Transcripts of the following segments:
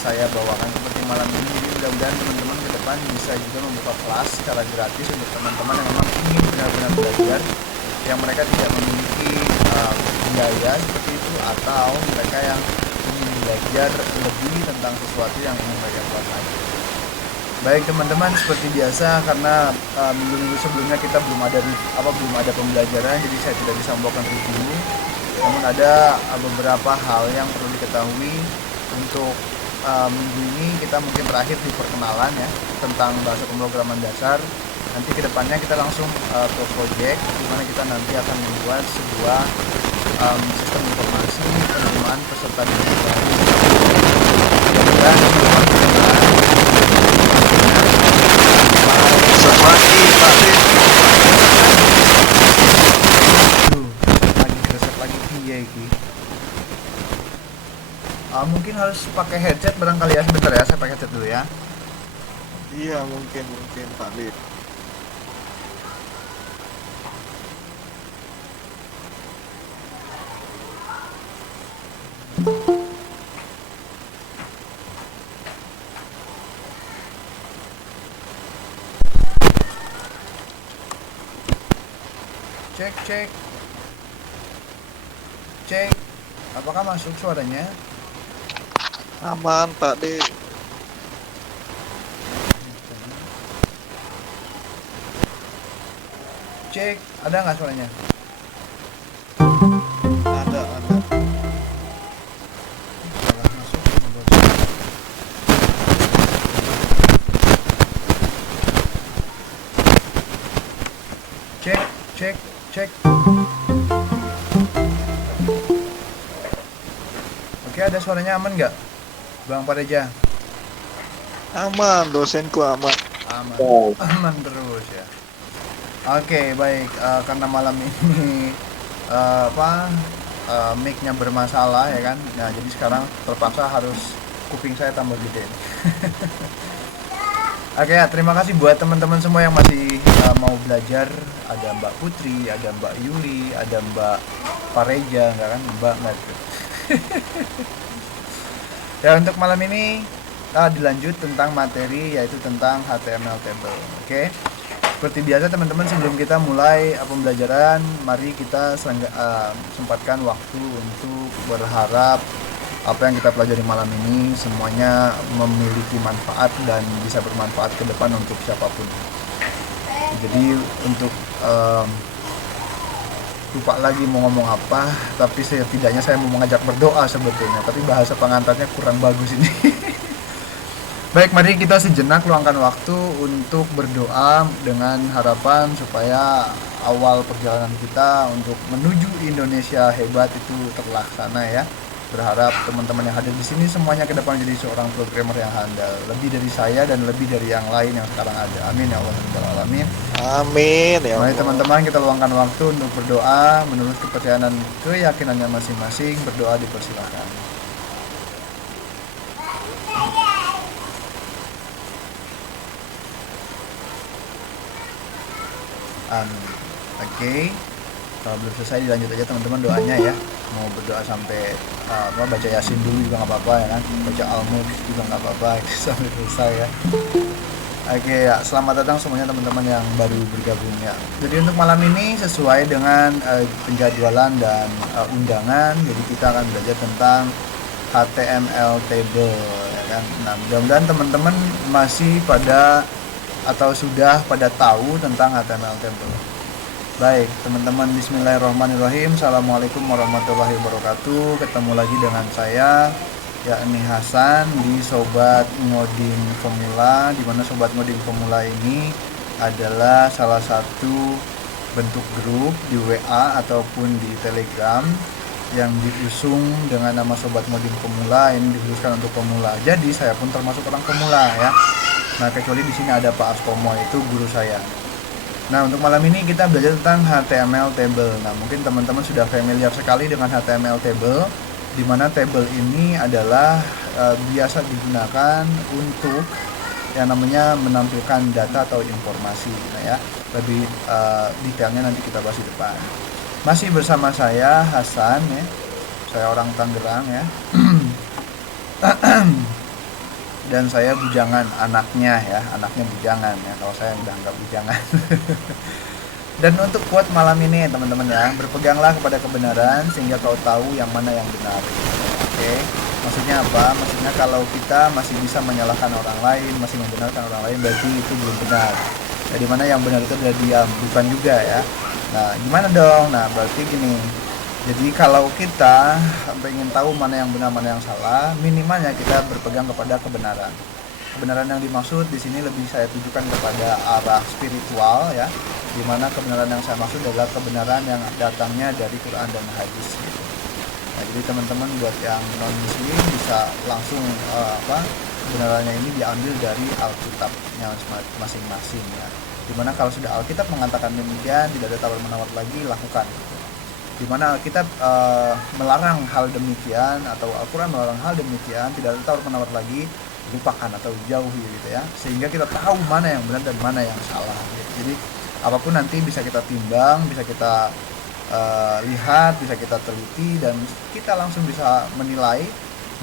saya bawakan seperti malam ini. Jadi mudah-mudahan teman-teman ke depan bisa juga membuka kelas secara gratis untuk teman-teman yang memang ingin benar-benar belajar, yang mereka tidak memiliki biaya seperti itu, atau mereka yang ingin belajar lebih tentang sesuatu yang ingin mereka kuasai. Baik teman-teman, seperti biasa karena minggu-minggu sebelumnya kita belum ada pembelajaran, jadi saya tidak bisa membawakan review. Namun ada beberapa hal yang perlu diketahui untuk minggu ini. Kita mungkin terakhir di perkenalan ya tentang bahasa pemrograman dasar. Nanti kedepannya kita langsung ke project, di mana kita nanti akan membuat sebuah sistem informasi penerimaan peserta didik baru. Dan Lagi Pak Rin. resep lagi piye iki. Mungkin harus pakai headset barangkali ya, sebentar ya, saya pakai headset dulu ya. Iya mungkin Pak Rin. Cek, apakah masuk suaranya? Aman Pak Rin. Cek, ada nggak suaranya? Ada. Salah masuk. Cek. Oke, ada suaranya, aman nggak, Bang Pareja? Aman, dosenku aman. Aman terus ya. Oke, baik. Karena malam ini mic-nya bermasalah ya kan. Nah, jadi sekarang terpaksa harus kuping saya tambah gede. Oke ya, terima kasih buat teman-teman semua yang masih mau belajar. Ada Mbak Putri, ada Mbak Yuli, ada Mbak Pareja, enggak kan? Mbak nggak tuh. Ya, untuk malam ini dilanjut tentang materi, yaitu tentang HTML table. Oke. Seperti biasa teman-teman, sebelum kita mulai pembelajaran, mari kita sempatkan waktu untuk berharap apa yang kita pelajari malam ini semuanya memiliki manfaat dan bisa bermanfaat ke depan untuk siapapun. Jadi untuk lupa lagi mau ngomong apa, tapi setidaknya saya mau mengajak berdoa sebetulnya, tapi bahasa pengantarnya kurang bagus ini. Baik, mari kita sejenak luangkan waktu untuk berdoa dengan harapan supaya awal perjalanan kita untuk menuju Indonesia hebat itu terlaksana ya. Berharap teman-teman yang hadir di sini semuanya ke depan jadi seorang programmer yang handal, lebih dari saya dan lebih dari yang lain yang sekarang ada. Amin ya Allah rabbal alamin. Amin ya Mari Allah. teman-teman kita luangkan waktu untuk berdoa menurut kepercayaan dan keyakinannya masing-masing. Berdoa dipersilakan. Amin. Oke. Kalau belum selesai dilanjut aja teman-teman doanya ya. Mau berdoa sampai baca Yasin dulu juga nggak apa-apa ya kan. Baca Al-Mulk juga nggak apa-apa sampai selesai ya. Oke ya, selamat datang semuanya teman-teman yang baru bergabung ya. Jadi untuk malam ini sesuai dengan penjadwalan dan undangan, jadi kita akan belajar tentang HTML table ya kan. Nah, mudah-mudahan teman-teman masih pada atau sudah pada tahu tentang HTML table. Baik, teman-teman, bismillahirrahmanirrahim. Assalamualaikum warahmatullahi wabarakatuh. Ketemu lagi dengan saya, yakni Hasan, di Sobat Ngoding Formula, di mana Sobat Ngoding Formula ini adalah salah satu bentuk grup di WA ataupun di Telegram yang diusung dengan nama Sobat Ngoding Formula. Ini dikhususkan untuk pemula. Jadi saya pun termasuk orang pemula ya. Nah, kecuali di sini ada Pak Askomo, itu guru saya. Nah, untuk malam ini kita belajar tentang HTML table. Nah, mungkin teman-teman sudah familiar sekali dengan HTML table, di mana table ini adalah biasa digunakan untuk yang namanya menampilkan data atau informasi. Nah ya, lebih detailnya nanti kita bahas di depan. Masih bersama saya Hasan ya, saya orang Tangerang ya. dan saya bujangan anaknya ya, anaknya bujangan ya, kalau saya udah nggak bujangan. Dan untuk quote malam ini teman-teman ya, berpeganglah kepada kebenaran sehingga kau tahu yang mana yang benar. Oke, maksudnya apa? Maksudnya kalau kita masih bisa menyalahkan orang lain, masih membenarkan orang lain, berarti itu belum benar. Jadi mana yang benar itu adalah diam, bukan juga ya. Nah, gimana dong? Nah, berarti gini. Jadi kalau kita ingin tahu mana yang benar, mana yang salah, minimalnya kita berpegang kepada kebenaran. Kebenaran yang dimaksud di sini lebih saya tujukan kepada arah spiritual ya, di mana kebenaran yang saya maksud adalah kebenaran yang datangnya dari Quran dan hadis gitu. Nah, jadi teman-teman buat yang non muslim bisa langsung kebenarannya ini diambil dari Alkitabnya masing-masing ya. Dimana kalau sudah Alkitab mengatakan demikian, tidak ada tawar-menawar lagi, lakukan. Dimana Alkitab melarang hal demikian atau Al-Quran melarang hal demikian, tidak ada tawar-menawar lagi, lupakan atau jauhi gitu ya, sehingga kita tahu mana yang benar dan mana yang salah gitu. Jadi apapun nanti bisa kita timbang, bisa kita lihat, bisa kita teliti, dan kita langsung bisa menilai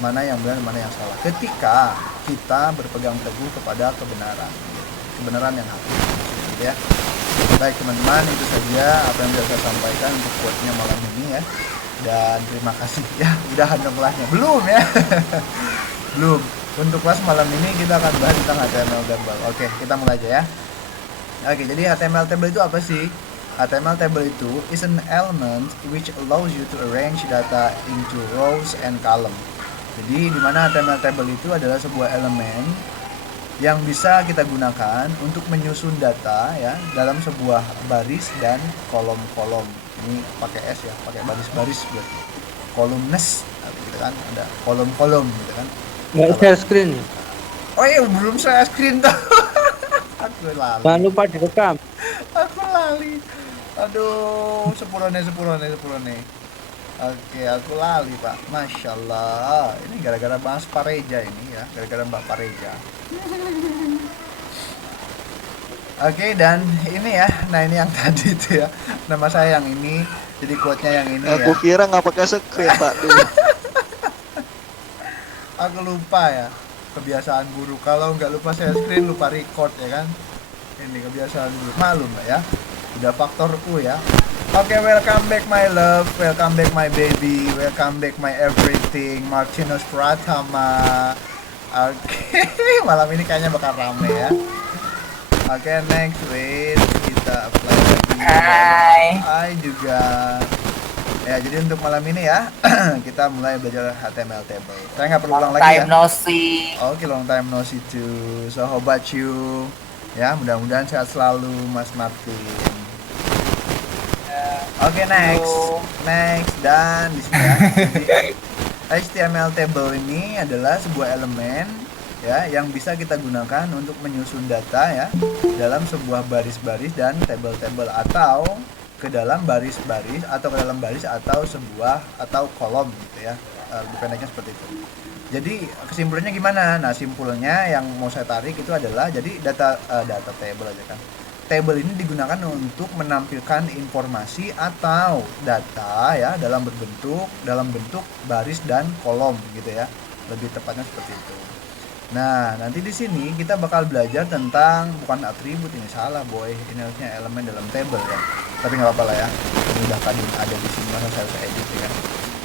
mana yang benar dan mana yang salah ketika kita berpegang teguh kepada kebenaran gitu. Kebenaran yang hakiki gitu ya. Baik teman-teman, itu saja apa yang bisa saya sampaikan untuk quote-nya malam ini ya, dan terima kasih ya. Udah ada kelasnya belum ya? Belum. Untuk kelas malam ini kita akan bahas tentang HTML table. Oke, kita mulai aja ya. Oke, jadi HTML table itu apa sih? HTML table itu is an element which allows you to arrange data into rows and column. Jadi di mana HTML table itu adalah sebuah elemen yang bisa kita gunakan untuk menyusun data ya dalam sebuah baris dan kolom-kolom. Ini pakai S ya, pakai baris-baris buat columns gitu kan, ada kolom-kolom gitu kan. Nggak share screen ya? Oh iya, belum saya screen tuh. Aku lali. Jangan lupa direkam. Aku lali. Aduh, sepurone. Oke, aku lali Pak. Masya Allah. Ini gara-gara bahas Pareja ini ya, gara-gara Mbak Pareja. Oke, dan ini ya, nah ini yang tadi itu ya, nama saya yang ini, jadi quote-nya yang ini Aku ya. kira nggak pakai screen Pak. Aku lupa ya, kebiasaan buruk. Kalau nggak lupa share screen, lupa record ya kan. Ini kebiasaan buruk, maklum Mbak ya. Udah faktor U ya. Oke, welcome back my love, welcome back my baby, welcome back my everything, Martinus Pratama. Oke, malam ini kayaknya bakal rame ya. Oke, next wait, kita apply lagi. Hai juga. Ya, jadi untuk malam ini ya, kita mulai belajar HTML table. Saya nggak perlu ulang lagi ya. Time no see. Oke, long time no see too. So how about you? Ya, mudah-mudahan sehat selalu Mas Martin. Oke, next dan di sini ya. Jadi, HTML table ini adalah sebuah elemen ya yang bisa kita gunakan untuk menyusun data ya dalam sebuah baris-baris dan table-table atau ke dalam baris-baris atau ke dalam baris atau sebuah atau kolom gitu ya. Lebih pendeknya seperti itu. Jadi kesimpulannya gimana? Nah, simpulnya yang mau saya tarik itu adalah jadi data table aja kan. Table ini digunakan untuk menampilkan informasi atau data ya dalam bentuk baris dan kolom gitu ya. Lebih tepatnya seperti itu. Nah, nanti di sini kita bakal belajar tentang bukan atribut, ini salah boy. Ini harusnya elemen dalam table ya. Tapi nggak apa-apa lah ya. Ini udah kadang ada di sini, masa saya edit ya.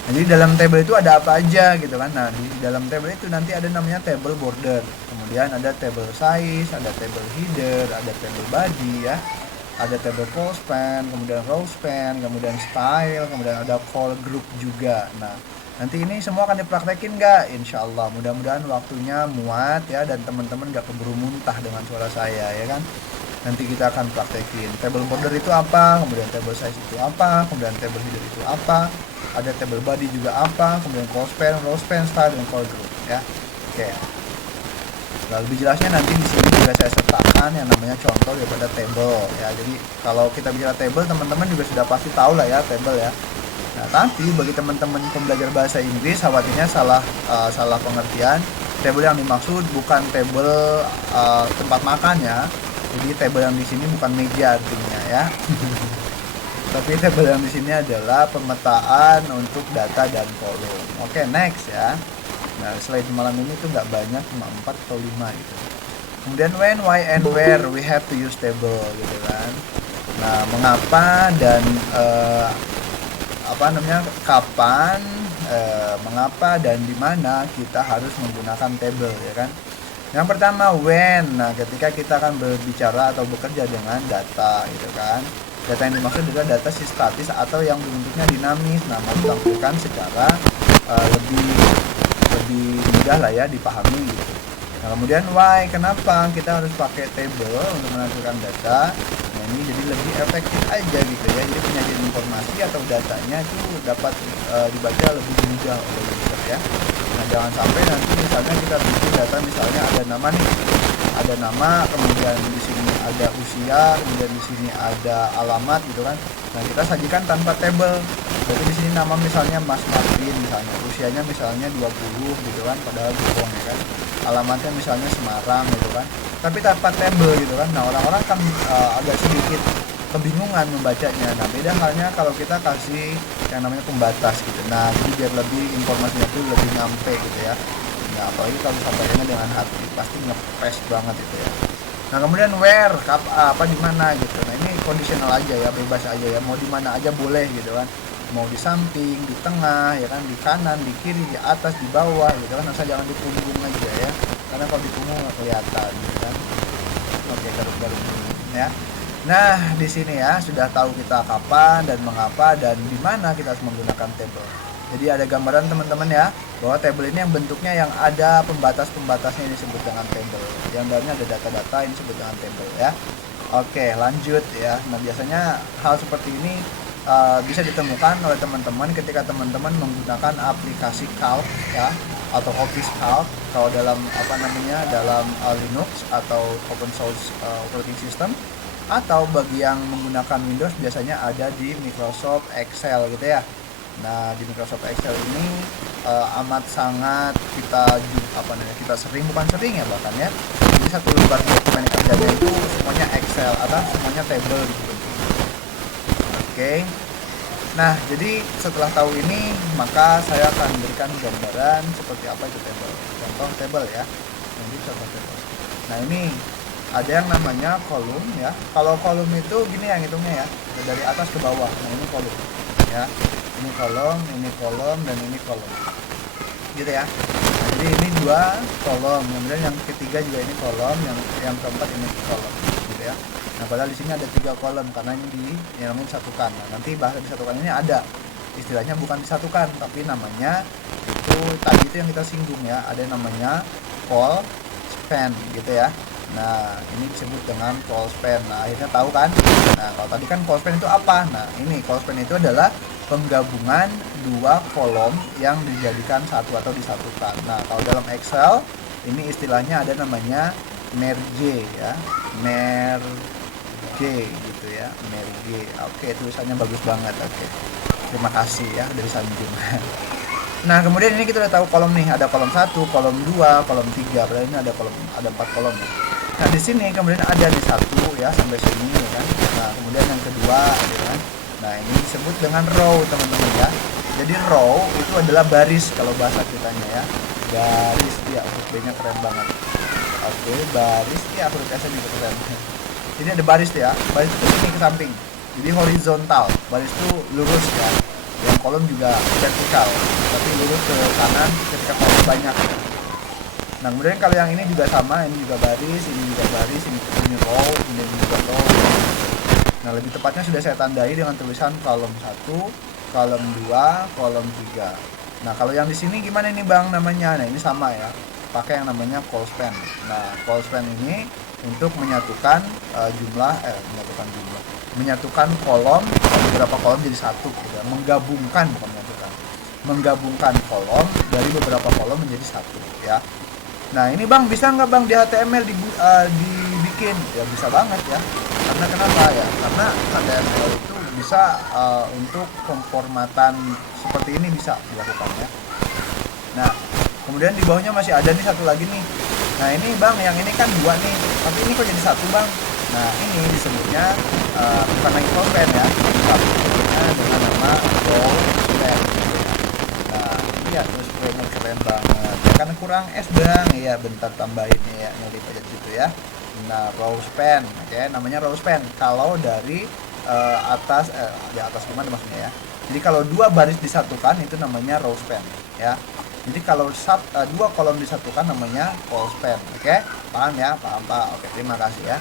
Jadi dalam table itu ada apa aja gitu kan. Nah, di dalam table itu nanti ada namanya table border. Kemudian ada table size, ada table header, ada table body ya. Ada table call span, kemudian row span, kemudian style, kemudian ada call group juga. Nah, nanti ini semua akan dipraktekin nggak? Insya Allah. Mudah-mudahan waktunya muat ya dan teman-teman nggak keburu muntah dengan suara saya ya kan. Nanti kita akan praktekin table border itu apa, kemudian table size itu apa, kemudian table header itu apa, ada table body juga apa, kemudian call span, row span, style, dan call group ya. Oke. Nah, lebih jelasnya nanti di sini juga saya sertakan yang namanya contoh daripada table ya. Jadi kalau kita bicara table, teman-teman juga sudah pasti tahu lah ya table ya. Nah, tapi bagi teman-teman pembelajar bahasa Inggris khawatirnya salah pengertian. Table yang dimaksud bukan table tempat makan ya. Jadi table yang di sini bukan meja artinya ya. Tapi table yang di sini adalah pemetaan untuk data dan kolom. Oke, next ya. Nah, slide malam ini tuh nggak banyak, cuma 4 atau 5 gitu. Kemudian when, why, and where we have to use table gitu kan. Nah, mengapa dan kapan, mengapa dan di mana kita harus menggunakan table ya kan. Yang pertama when, nah ketika kita akan berbicara atau bekerja dengan data gitu kan. Data yang dimaksud adalah data statis atau yang bentuknya dinamis, nah mau ditampilkan secara lebih mudah lah ya dipahami gitu. Nah kemudian why, kenapa kita harus pakai table untuk menampilkan data. Nah ini jadi lebih efektif aja gitu ya, jadi penyajian informasi atau datanya itu dapat dibaca lebih mudah oleh user ya. Nah jangan sampai nanti misalnya kita bikin data, misalnya ada nama nih, ada nama, kemudian di sini ada usia, kemudian di sini ada alamat gitu kan. Nah kita sajikan tanpa table. Berarti di sini nama misalnya Mas Martin, misalnya usianya misalnya 20 gitu kan, padahal bohong ya kan. Alamatnya misalnya Semarang gitu kan, tapi tanpa table gitu kan. Nah orang-orang kan agak sedikit kebingungan membacanya. Nah beda halnya kalau kita kasih yang namanya pembatas gitu. Nah jadi biar lebih informasinya tuh lebih nyampe gitu ya. Nah apalagi kalau sampainya dengan hati pasti ngepres banget gitu ya. Nah kemudian where, apa di mana gitu. Nah ini kondisional aja ya, bebas aja ya, mau di mana aja boleh gitu kan. Mau di samping, di tengah ya kan, di kanan, di kiri, di atas, di bawah gitu kan. Asal jangan di punggung aja ya, karena kalau di punggung nggak kelihatan gitu kan. Oke, garuk-garuk ya. Nah di sini ya sudah tahu kita kapan dan mengapa dan di mana kita harus menggunakan table. Jadi ada gambaran teman-teman ya, bahwa table ini yang bentuknya yang ada pembatas-pembatasnya ini disebut dengan table. Yang dalamnya ada data-data ini disebut dengan table ya. Oke, lanjut ya. Nah biasanya hal seperti ini bisa ditemukan oleh teman-teman ketika teman-teman menggunakan aplikasi Calc ya, atau Office Calc kalau dalam dalam Linux atau open source operating system, atau bagi yang menggunakan Windows biasanya ada di Microsoft Excel gitu ya. Nah di Microsoft Excel ini amat sangat kita sering, bukan sering ya bahkan ya, jadi satu lembar dokumen kerjanya itu semuanya Excel atau semuanya table gitu. Oke. Nah, jadi setelah tahu ini, maka saya akan berikan gambaran seperti apa itu table. Contoh table ya. Ini contoh table. Nah, ini ada yang namanya kolom ya. Kalau kolom itu gini yang hitungnya ya, dari atas ke bawah. Nah, ini kolom ya. Ini kolom, dan ini kolom. Gitu ya. Nah, jadi ini 2 kolom, kemudian yang ketiga juga ini kolom, yang keempat ini kolom, gitu ya. Nah, padahal di sini ada 3 kolom karena ini namanya disatukan. Nah, nanti bahasa disatukan ini ada istilahnya, bukan disatukan, tapi namanya itu tadi itu yang kita singgung ya, ada namanya call span gitu ya. Nah, ini disebut dengan call span. Nah, akhirnya tahu kan? Nah, kalau tadi kan call span itu apa? Nah, ini call span itu adalah penggabungan 2 kolom yang dijadikan satu atau disatukan. Nah, kalau dalam Excel ini istilahnya ada namanya merge ya, merge gitu ya, merge. Oke, tulisannya bagus banget. Oke, terima kasih ya dari sanjung. Nah kemudian ini kita udah tahu kolom nih, ada kolom 1, kolom 2, kolom 3. Padahal ini ada 4 kolom ya. Nah di sini kemudian ada di 1 ya sampai sini ya kan. Nah kemudian yang kedua gitu kan. Nah ini disebut dengan row teman-teman ya. Jadi row itu adalah baris kalau bahasa kitanya ya. Baris ya, huruf B-nya keren banget. Oke, baris ya, huruf S-nya juga keren. Jadi ada baris ya. Baris itu ini ke samping. Jadi horizontal. Baris itu lurus ya. Yang kolom juga vertikal, tapi lurus ke kanan ketika kolom banyak. Nah kemudian kalau yang ini juga sama, ini juga baris, ini juga baris, ini row, ini juga row. Nah lebih tepatnya sudah saya tandai dengan tulisan kolom 1, kolom 2, kolom 3. Nah kalau yang di sini gimana ini bang namanya? Nah ini sama ya, pakai yang namanya call span. Nah call span ini untuk menyatukan menyatukan kolom, beberapa kolom jadi satu gitu ya. Menggabungkan, bukan menyatukan, menggabungkan kolom dari beberapa kolom menjadi satu ya. Nah ini bang, bisa nggak bang di HTML dibikin? Ya bisa banget ya, karena kenapa ya, karena HTML itu bisa untuk pemformatan seperti ini bisa dilakukan ya. Nah kemudian di bawahnya masih ada nih satu lagi nih. Nah ini bang, yang ini kan 2 nih, tapi ini kok jadi 1 bang? Nah ini disebutnya bukan lagi call span ya, satu disebutnya dengan nama row span. Nah ya terus framework keren banget ya, karena kurang S bang ya, bentar tambahin ya, ngelip aja di situ ya. Nah row span, oke, namanya row span kalau dari atas di atas gimana maksudnya ya, jadi kalau dua baris disatukan itu namanya row span ya. Jadi kalau dua kolom disatukan namanya col span. Oke, paham ya? Paham Pak? Oke, terima kasih ya.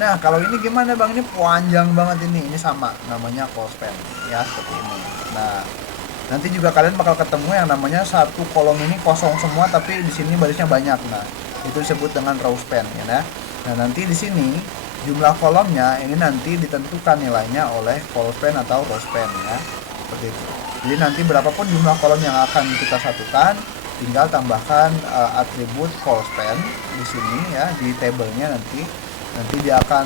Nah, kalau ini gimana Bang? Ini panjang banget ini. Ini sama namanya col span ya, seperti ini. Nah, nanti juga kalian bakal ketemu yang namanya satu kolom ini kosong semua tapi di sini barisnya banyak. Nah, itu disebut dengan row span ya. Nah, nanti di sini jumlah kolomnya ini nanti ditentukan nilainya oleh col span atau row span ya. Seperti itu. Jadi nanti berapapun jumlah kolom yang akan kita satukan, tinggal tambahkan atribut col span di sini ya, di tabelnya nanti dia akan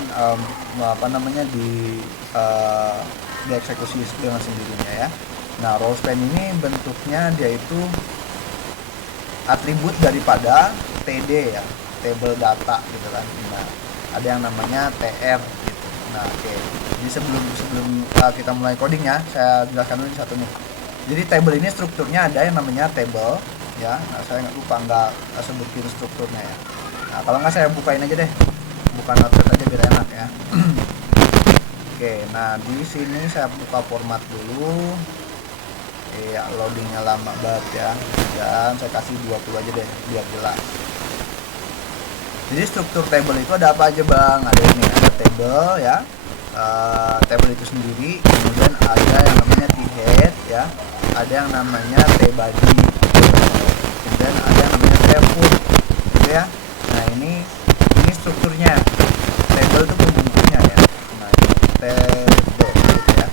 dieksekusi dengan sendirinya ya. Nah, row span ini bentuknya dia itu atribut daripada TD ya, table data gitu kan. Nah, ada yang namanya TR gitu. Nah, oke. Jadi sebelum kita mulai coding ya, saya jelaskan dulu satu nih. Jadi table ini strukturnya ada yang namanya table ya. Nah, saya nggak sebutin strukturnya ya. Nah, kalau nggak saya bukain aja deh, buka notepad aja biar enak ya. Oke, nah di sini saya buka format dulu. Ya, loadingnya lama banget ya, dan saya kasih 20 aja deh biar jelas. Jadi struktur table itu ada apa aja bang? Ada ini, ada table ya, table itu sendiri, kemudian ada yang namanya t-head ya, ada yang namanya t-body, kemudian ada yang namanya t-foot gitu ya. Nah ini strukturnya, table itu pembungkusnya ya. Nah ini table gitu ya.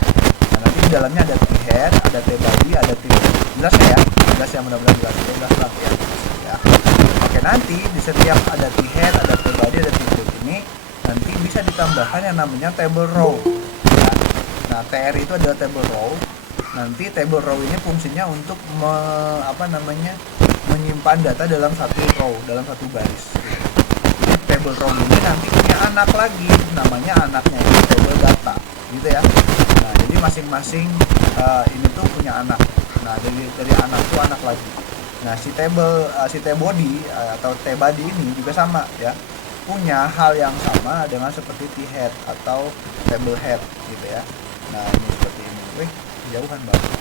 Nah nanti di dalamnya ada t-head, ada t-body, ada t-foot. Jelas ya? Jelas ya, mudah-mudahan jelas lah ya. Oke, nanti di setiap ada t-head, ada t-body, ada t-foot ini nanti bisa ditambahkan yang namanya table row ya. Nah tr itu adalah table row. Nanti table row ini fungsinya untuk menyimpan data dalam satu row, dalam satu baris. Jadi table row ini nanti punya anak lagi, namanya anaknya itu table data gitu ya. Nah jadi masing-masing ini tuh punya anak. Nah dari anak tuh anak lagi. Nah si t-body atau t-body ini juga sama ya, punya hal yang sama dengan seperti t-head atau table head gitu ya. Nah ini seperti ini. Wih, jauhan banget.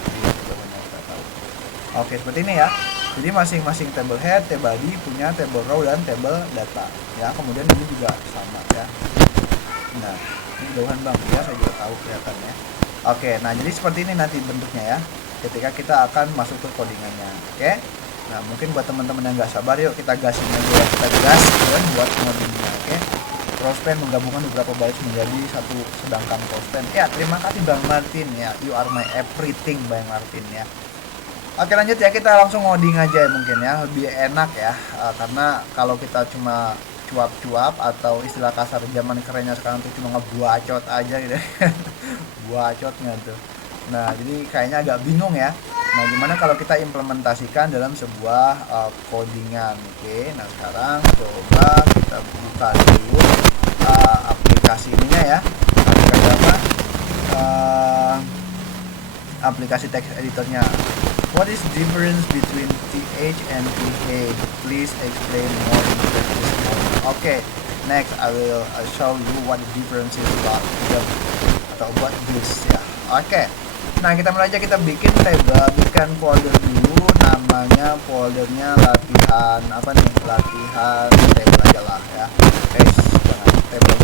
Oke, seperti ini ya. Jadi masing-masing table head, t-body punya table row dan table data ya. Kemudian ini juga sama ya. Nah ini jauhan bang ya, saya juga tahu kelihatannya. Oke, nah jadi seperti ini nanti bentuknya ya, ketika kita akan masuk ke codingannya. Oke, nah mungkin buat teman-teman yang nggak sabar, yuk kita gasin aja, kita gas dan buat codingnya. Oke, row span menggabungkan beberapa baris menjadi satu sedangkan row span. Ya terima kasih Bang Martin ya, you are my everything Bang Martin ya. Oke lanjut ya, kita langsung ngoding aja mungkin ya, lebih enak ya, karena kalau kita cuma cuap-cuap atau istilah kasar zaman kerennya sekarang tuh cuma ngebuacot aja gitu. Buacotnya tuh. Nah jadi kayaknya agak bingung ya. Nah gimana kalau kita implementasikan dalam sebuah codingan. Oke, nah sekarang coba kita buka dulu aplikasi ininya ya. Aplikasi apa? Aplikasi text editornya. What is the difference between th and th? Please explain more in practice mode. Okay, next I will show you what the difference is about this ya. Oke. Nah kita mulai aja, kita bikin table, bikin folder dulu, namanya foldernya latihan apa nih? Latihan table aja lah ya. Jangan table.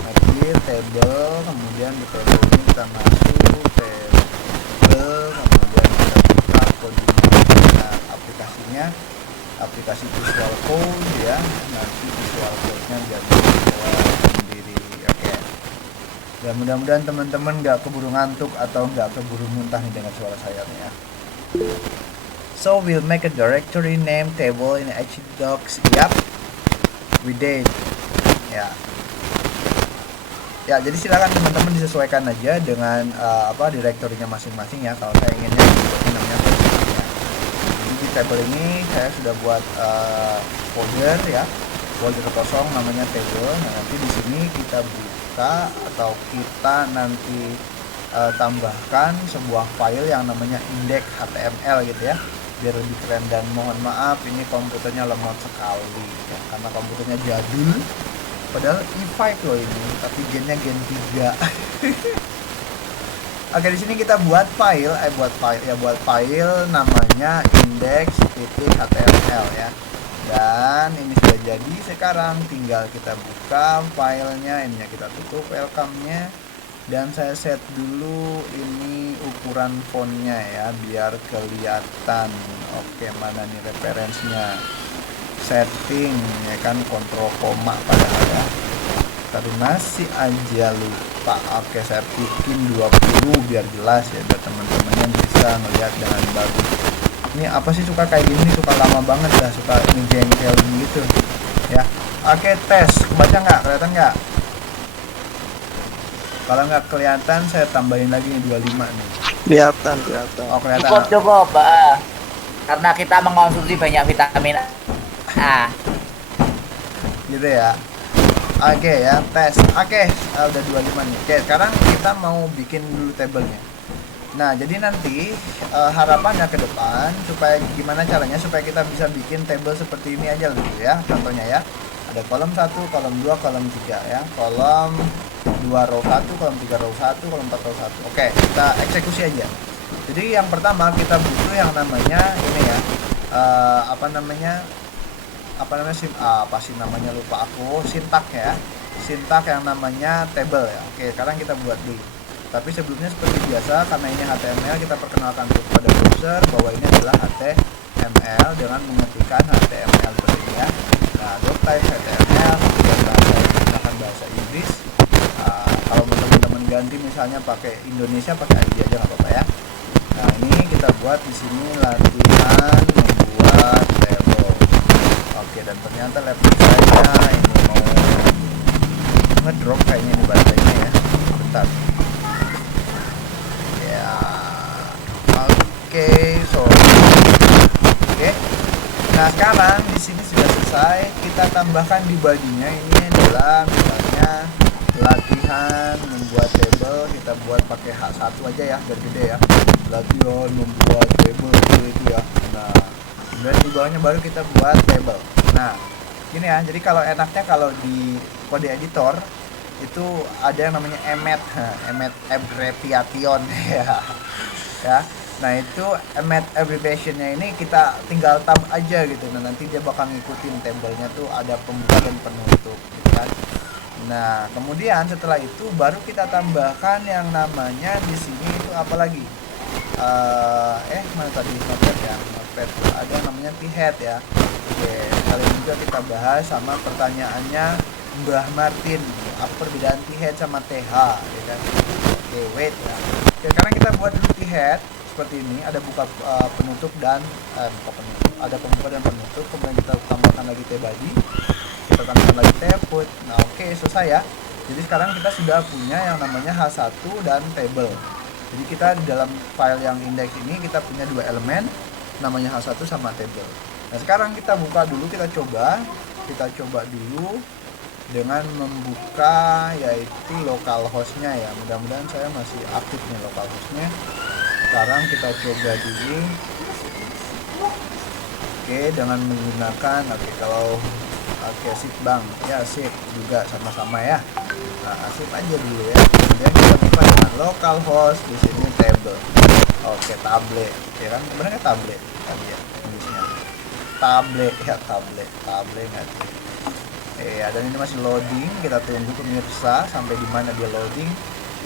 Edit table, kemudian di table ini kita masuk table, kemudian kita buka coding. Nah aplikasinya aplikasi Visual Code ya, nanti Visual Code-nya jadi sendiri. Oke. Dan mudah-mudahan teman-teman nggak keburu ngantuk atau nggak keburu muntah nih dengan suara saya nih ya. So we'll make a directory name table in htdocs. Yap, we did. Ya. Ya, jadi silakan teman-teman disesuaikan aja dengan direktorinya masing-masing ya. Kalau saya inginnya ini namanya folder. Jadi di table ini saya sudah buat folder ya, folder kosong namanya table. Nah nanti di sini kita buka atau kita nanti tambahkan sebuah file yang namanya index.html gitu ya, biar lebih keren. Dan mohon maaf ini komputernya lemot sekali ya, karena komputernya jadul, padahal i5 loh ini, tapi gennya gen 3. Oke, di sini kita buat file namanya index.html ya. Dan ini sudah jadi, sekarang tinggal kita buka filenya, ininya kita tutup welcome-nya. Dan saya set dulu ini ukuran fontnya ya, biar kelihatan. Oke, mana nih referensinya? Setting ya kan, kontrol koma padahal ya. Tapi masih aja lupa. Oke, saya bikin 20 biar jelas ya, biar teman-teman bisa ngelihat dengan bagus. Ini apa sih suka kayak gini, suka lama banget lah, suka ngejengkel gitu ya. Oke, tes, baca nggak, kelihatan nggak? Kalau nggak kelihatan saya tambahin lagi nih 25 nih. Kelihatan. Oh, kelihatan. Cukup, karena kita mengkonsumsi banyak vitamin A. Gitu ya. Oke ya, tes. Oke, udah 25 nih. Oke, sekarang kita mau bikin dulu tabelnya. Nah, jadi nanti harapannya ke depan supaya gimana caranya supaya kita bisa bikin table seperti ini aja dulu ya. Contohnya ya, ada kolom 1, kolom 2, kolom 3 ya. Kolom 2 row 1, kolom 3 row 1, kolom 4 row 1. Oke, kita eksekusi aja. Jadi yang pertama kita butuh yang namanya ini ya. Apa sih namanya, lupa aku. Sintak ya. Sintak yang namanya table ya. Oke, sekarang kita buat dulu. Tapi sebelumnya seperti biasa, karena ini HTML, kita perkenalkan dulu kepada browser bahwa ini adalah HTML dengan mengetikkan HTML seperti ini ya. Nah, doctype HTML, kemudian bahasa Inggris. Kalau teman-teman ganti misalnya pakai Indonesia, pakai ID aja nggak apa-apa ya. Nah, ini kita buat di sini latihan membuat table. Oke, dan ternyata laptop saya ini mau ngedrop kayaknya di baterainya ya. Bentar. Oke. Nah, sekarang di sini sudah selesai. Kita tambahkan di bodinya ini adalah misalnya latihan membuat table. Kita buat pakai H1 aja ya, biar gede ya. Latihan membuat table gitu ya. Nah, kemudian di bawahnya baru kita buat table. Nah, gini ya. Jadi kalau enaknya kalau di kode editor itu ada yang namanya emet abbreviation ya. Ya. Nah, itu emet abbreviationnya ini kita tinggal tab aja gitu. Nah, nanti dia bakal ngikutin tabelnya tuh ada pembuka dan penutup gitu kan. Nah, kemudian setelah itu baru kita tambahkan yang namanya di sini itu apa lagi? Mana tadi notepad ya? Notepad ada yang namanya t-head ya. Oke, kali ini juga kita bahas sama pertanyaannya Mbah Martin, apa perbedaan t-head sama th ya kan? Oke, wait ya. Oke, sekarang kita buat dulu t-head seperti ini, ada buka penutup dan ada pembuka dan penutup. Kemudian kita tambahkan lagi t-body, kita tambahkan lagi t-foot. Nah, oke, selesai ya. Jadi sekarang kita sudah punya yang namanya H1 dan table. Jadi kita di dalam file yang index ini kita punya dua elemen namanya H1 sama table. Nah, sekarang kita buka dulu, kita coba dulu dengan membuka yaitu localhost-nya ya. Mudah-mudahan saya masih aktif nih localhost-nya. Sekarang kita coba dulu. Oke, dengan menggunakan kalau sip bang ya, sip juga sama-sama ya. Nah, sip aja dulu ya. Kemudian kita buka dengan localhost, di sini table. Oke, tablet ya kan, benar kan tablet tadi ya tulisnya. Tablet nggak sih? Dan ini masih loading, kita tunggu pemirsa sampai di mana dia loading.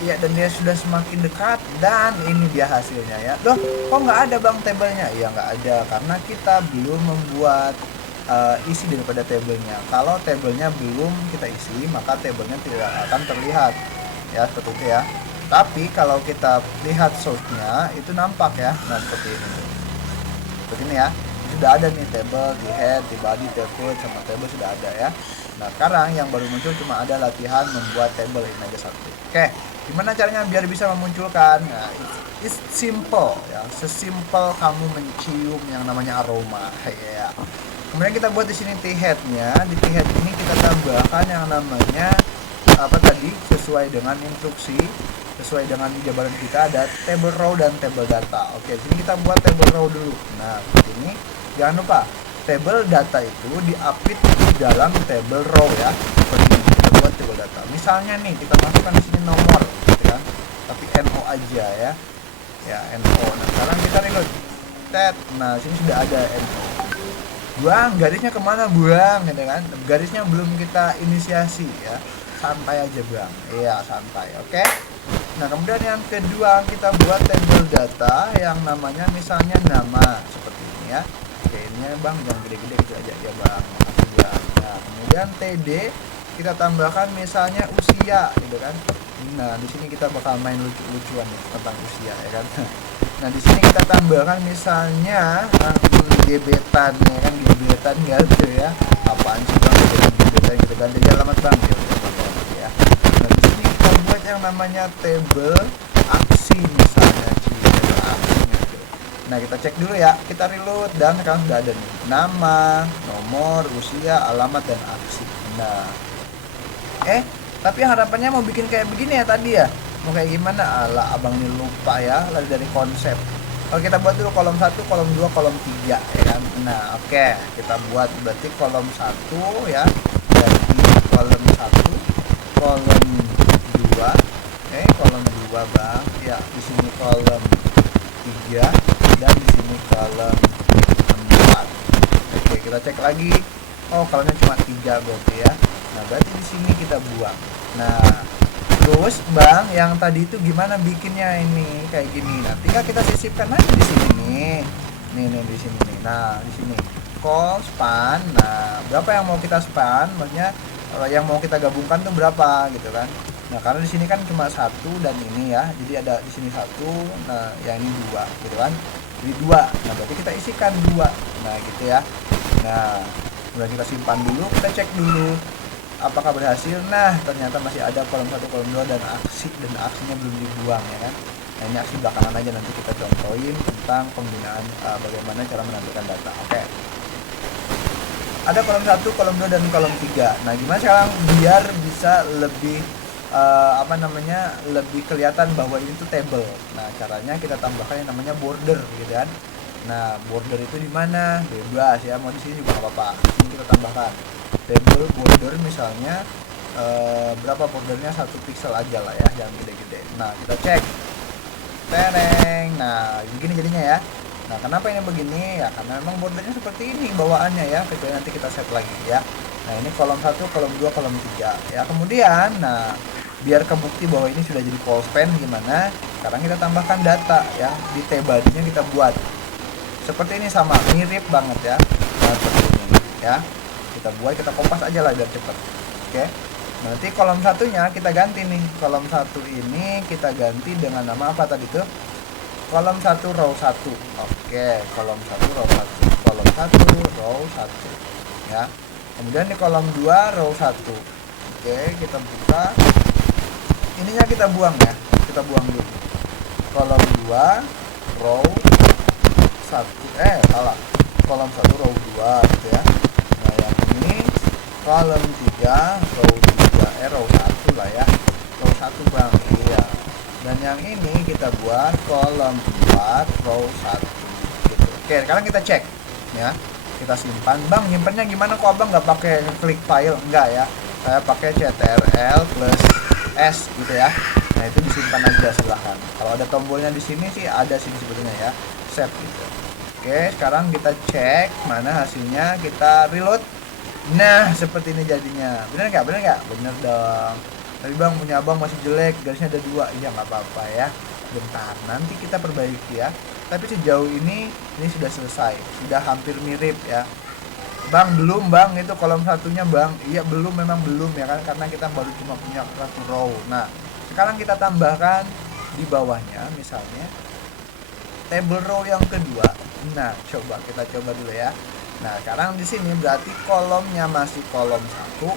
Iya, dan dia sudah semakin dekat, dan ini dia hasilnya ya. Loh, kok nggak ada bang tabelnya? Iya, nggak ada karena kita belum membuat isi daripada tabelnya. Kalau tabelnya belum kita isi, maka tabelnya tidak akan terlihat ya, seperti itu ya. Tapi kalau kita lihat source-nya itu nampak ya. Nah, seperti ini ya. Sudah ada nih table, di head, di body, table sama table sudah ada ya. Nah, sekarang yang baru muncul cuma ada latihan membuat table, ini aja satu. Oke, gimana caranya biar bisa memunculkan? Nah, it's simple ya, sesimpel kamu mencium yang namanya aroma ya. Kemudian kita buat di sini t-head-nya. Di t-head ini kita tambahkan yang namanya apa tadi, sesuai dengan instruksi sesuai dengan jabaran kita ada table row dan table data. Oke, sini kita buat table row dulu. Nah, ini jangan lupa table data itu diapit di dalam table row ya. Seperti ini kita buat table data. Misalnya nih kita masukkan di sini nomor, gitu kan? Tapi NO aja ya. Ya NO. Nah, sekarang kita reload. Tet. Nah, sini sudah ada NO. Buang, garisnya kemana buang, gitu kan? Garisnya belum kita inisiasi ya. Santai aja bang, iya santai, oke. Nah kemudian yang kedua kita buat table data yang namanya misalnya nama seperti ini ya. Oke ini ya bang, jangan gede-gede gitu aja ya bang. Makasih ya. Nah kemudian TD kita tambahkan misalnya usia, gitu kan. Nah di sini kita bakal main lucu-lucuan nih tentang usia ya kan. Nah di sini kita tambahkan misalnya gebetan ya kan, gebetan gitu ya. Apaan sih bang gebetan gitu kan? Jadi alamat bang. Ya. Nah di sini kita buat yang namanya table aksi misalnya, table aksi gitu. Nah kita cek dulu ya, kita reload dan sekarang sudah ada nih nama, nomor, usia, alamat dan aksi. Nah, tapi harapannya mau bikin kayak begini ya tadi ya. Mau kayak gimana? Alah abang ini lupa ya, lari dari konsep. Kalau kita buat dulu kolom 1, kolom 2, kolom 3 ya kan. Nah, oke, kita buat berarti kolom 1 ya. Berarti kolom 1, kolom 2. Kolom 2 bang. Ya, di sini kolom 3 dan di sini kolom 4. Oke, kita cek lagi. Oh, kolomnya cuma 3 berarti ya. Nah, berarti di sini kita buang. Nah, terus bang, yang tadi itu gimana bikinnya ini kayak gini? Nah, tinggal kita sisipkan aja di sini nih. Nih di sini nih. Nah, di sini call span. Nah, berapa yang mau kita span? Maksudnya yang mau kita gabungkan tuh berapa gitu kan? Nah, karena di sini kan cuma 1 dan ini ya. Jadi ada di sini 1, nah yang ini 2 gitu kan. Jadi 2. Nah, berarti kita isikan 2. Nah, gitu ya. Nah, kemudian kita simpan dulu, kita cek dulu apakah berhasil. Nah ternyata masih ada kolom 1, kolom 2 dan aksinya belum dibuang ya kan. Nah ini aksi belakangan aja, nanti kita contohin tentang penggunaan bagaimana cara menampilkan data. Oke. Ada kolom 1, kolom 2 dan kolom 3. Nah gimana sekarang biar bisa lebih lebih kelihatan bahwa ini tuh table. Nah caranya kita tambahkan yang namanya border gitu kan. Nah border itu di mana? Bebas ya, mau di sini juga nggak apa-apa. Ini kita tambahkan table border misalnya berapa bordernya, 1 pixel aja lah ya, jangan gede-gede. Nah kita cek, tereng. Nah begini jadinya ya. Nah kenapa ini begini ya, karena memang bordernya seperti ini bawaannya ya, kecuali nanti kita set lagi ya. Nah ini kolom 1, kolom 2, kolom 3 ya. Kemudian nah biar kebukti bahwa ini sudah jadi call span gimana, sekarang kita tambahkan data ya, di T-body-nya kita buat seperti ini, sama mirip banget ya. Nah seperti ini ya, kita buat, kita kompas aja lah biar cepet. Oke, nanti kolom satunya kita ganti nih, kolom 1 ini kita ganti dengan nama apa tadi tuh, kolom 1 row 1. Oke, kolom 1 row 1, kolom 1 row 1 ya. Kemudian di kolom 2 row 1. Oke, kita buka, ininya kita buang ya, kita buang dulu. Kolom 2 row 1, salah, kolom 1 row 2 gitu ya. Nah yang ini kolom 3 row 3, row 1 lah ya, row 1 bang, iya. Dan yang ini kita buat kolom 4 row 1 gitu. Oke, sekarang kita cek ya, kita simpan. Bang nyimpennya gimana kok abang nggak pakai klik file? Enggak ya, saya pakai ctrl plus s gitu ya. Nah itu disimpan aja, silahkan. Kalau ada tombolnya di sini sih ada sini sebetulnya ya, save gitu. Oke, sekarang kita cek mana hasilnya, kita reload. Nah seperti ini jadinya, bener nggak? Bener dong. Tapi bang punya abang masih jelek, garisnya ada 2. Ya nggak apa-apa ya, bentar nanti kita perbaiki ya. Tapi sejauh ini sudah selesai, sudah hampir mirip ya. Bang belum bang, itu kolom satunya bang. Iya belum, memang belum ya kan, karena kita baru cuma punya 1 row. Nah sekarang kita tambahkan di bawahnya misalnya table row yang kedua. Nah coba kita coba dulu ya. Nah sekarang di sini berarti kolomnya masih kolom 1,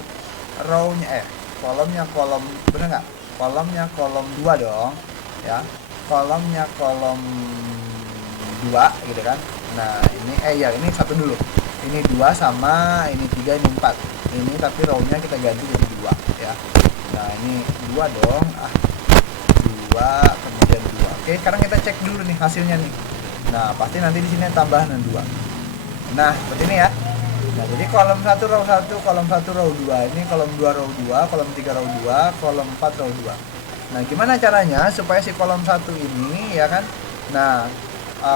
rownya kolomnya kolom, bener nggak? Kolomnya kolom 2 dong ya, kolomnya kolom 2 gitu kan. Nah ini ini 1 dulu, ini 2 sama ini 3, ini 4 ini, tapi row-nya kita ganti jadi 2 ya. Nah ini 2 dong, 2 2, kemudian 2. Oke, sekarang kita cek dulu nih hasilnya nih. Nah, pasti nanti di sini tambahan 2. Nah, seperti ini ya. Nah, jadi kolom 1 row 1, kolom 1 row 2. Ini kolom 2 row 2, kolom 3 row 2, kolom 4 row 2. Nah, gimana caranya supaya si kolom 1 ini ya kan? Nah,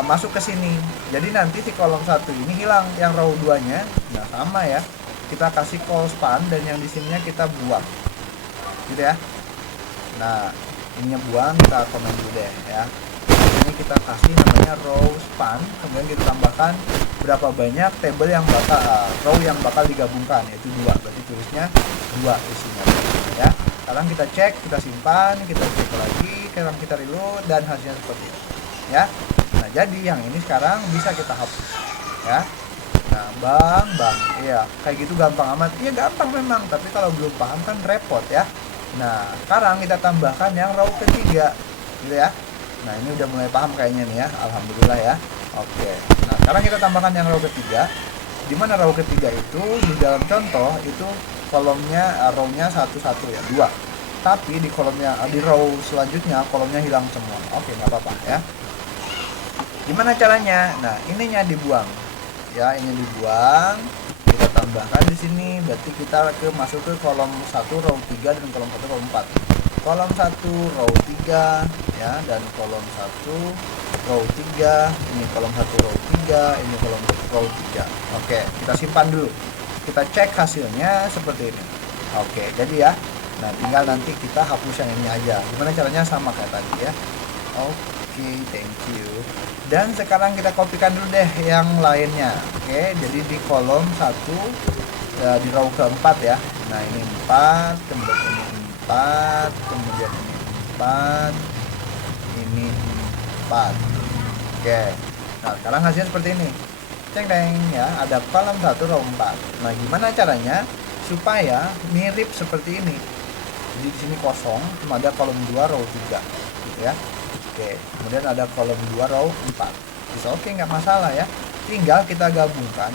masuk ke sini. Jadi nanti si kolom 1 ini hilang yang row 2-nya. Nah, sama ya. Kita kasih call span dan yang di sininya kita buang. Gitu ya. Nah, ininya buang, kita komen dulu deh ya. Ini kita kasih namanya row span, kemudian kita tambahkan berapa banyak table yang bakal row yang bakal digabungkan, yaitu 2. Berarti tulisnya 2 isinya ya. Sekarang kita cek, kita simpan, kita cek lagi, sekarang kita reload dan hasilnya seperti ini ya. Nah, jadi yang ini sekarang bisa kita hapus ya. Nah, bang, iya kayak gitu gampang amat. Iya gampang memang, tapi kalau belum paham kan repot ya. Nah, sekarang kita tambahkan yang row ketiga gitu ya. Nah, ini udah mulai paham kayaknya nih ya, alhamdulillah ya. Oke, nah sekarang kita tambahkan yang row ketiga. Dimana row ketiga itu di dalam contoh itu kolomnya row-nya 1 ya, 2. Tapi di kolomnya di row selanjutnya kolomnya hilang semua. Oke, nggak apa-apa ya. Gimana caranya? Nah, ininya dibuang ya, ini dibuang. Kita tambahkan di sini, berarti kita masuk ke kolom 1 row 3 dan kolom 1 row 4. Kolom 1 row 3 ya, dan kolom 1 row 3, ini kolom 1 row 3, ini kolom row 3. Oke, kita simpan dulu. Kita cek hasilnya seperti ini. Oke, jadi ya. Nah, tinggal nanti kita hapus yang ini aja. Gimana caranya? Sama kayak tadi ya. Oke, thank you. Dan sekarang kita kopikan dulu deh yang lainnya. Oke, jadi di kolom 1 di row keempat ya. Nah, ini 4, kemudian ini 4, kemudian ini 4, ini 4. Oke. Nah, sekarang hasilnya seperti ini. Ceng deng ya, ada kolom 1 row 4. Nah, gimana caranya supaya mirip seperti ini? Jadi di sini kosong, cuma ada kolom 2 row 3 gitu ya. Oke, kemudian ada kolom 2 row 4. Bisa oke, nggak masalah ya. Tinggal kita gabungkan.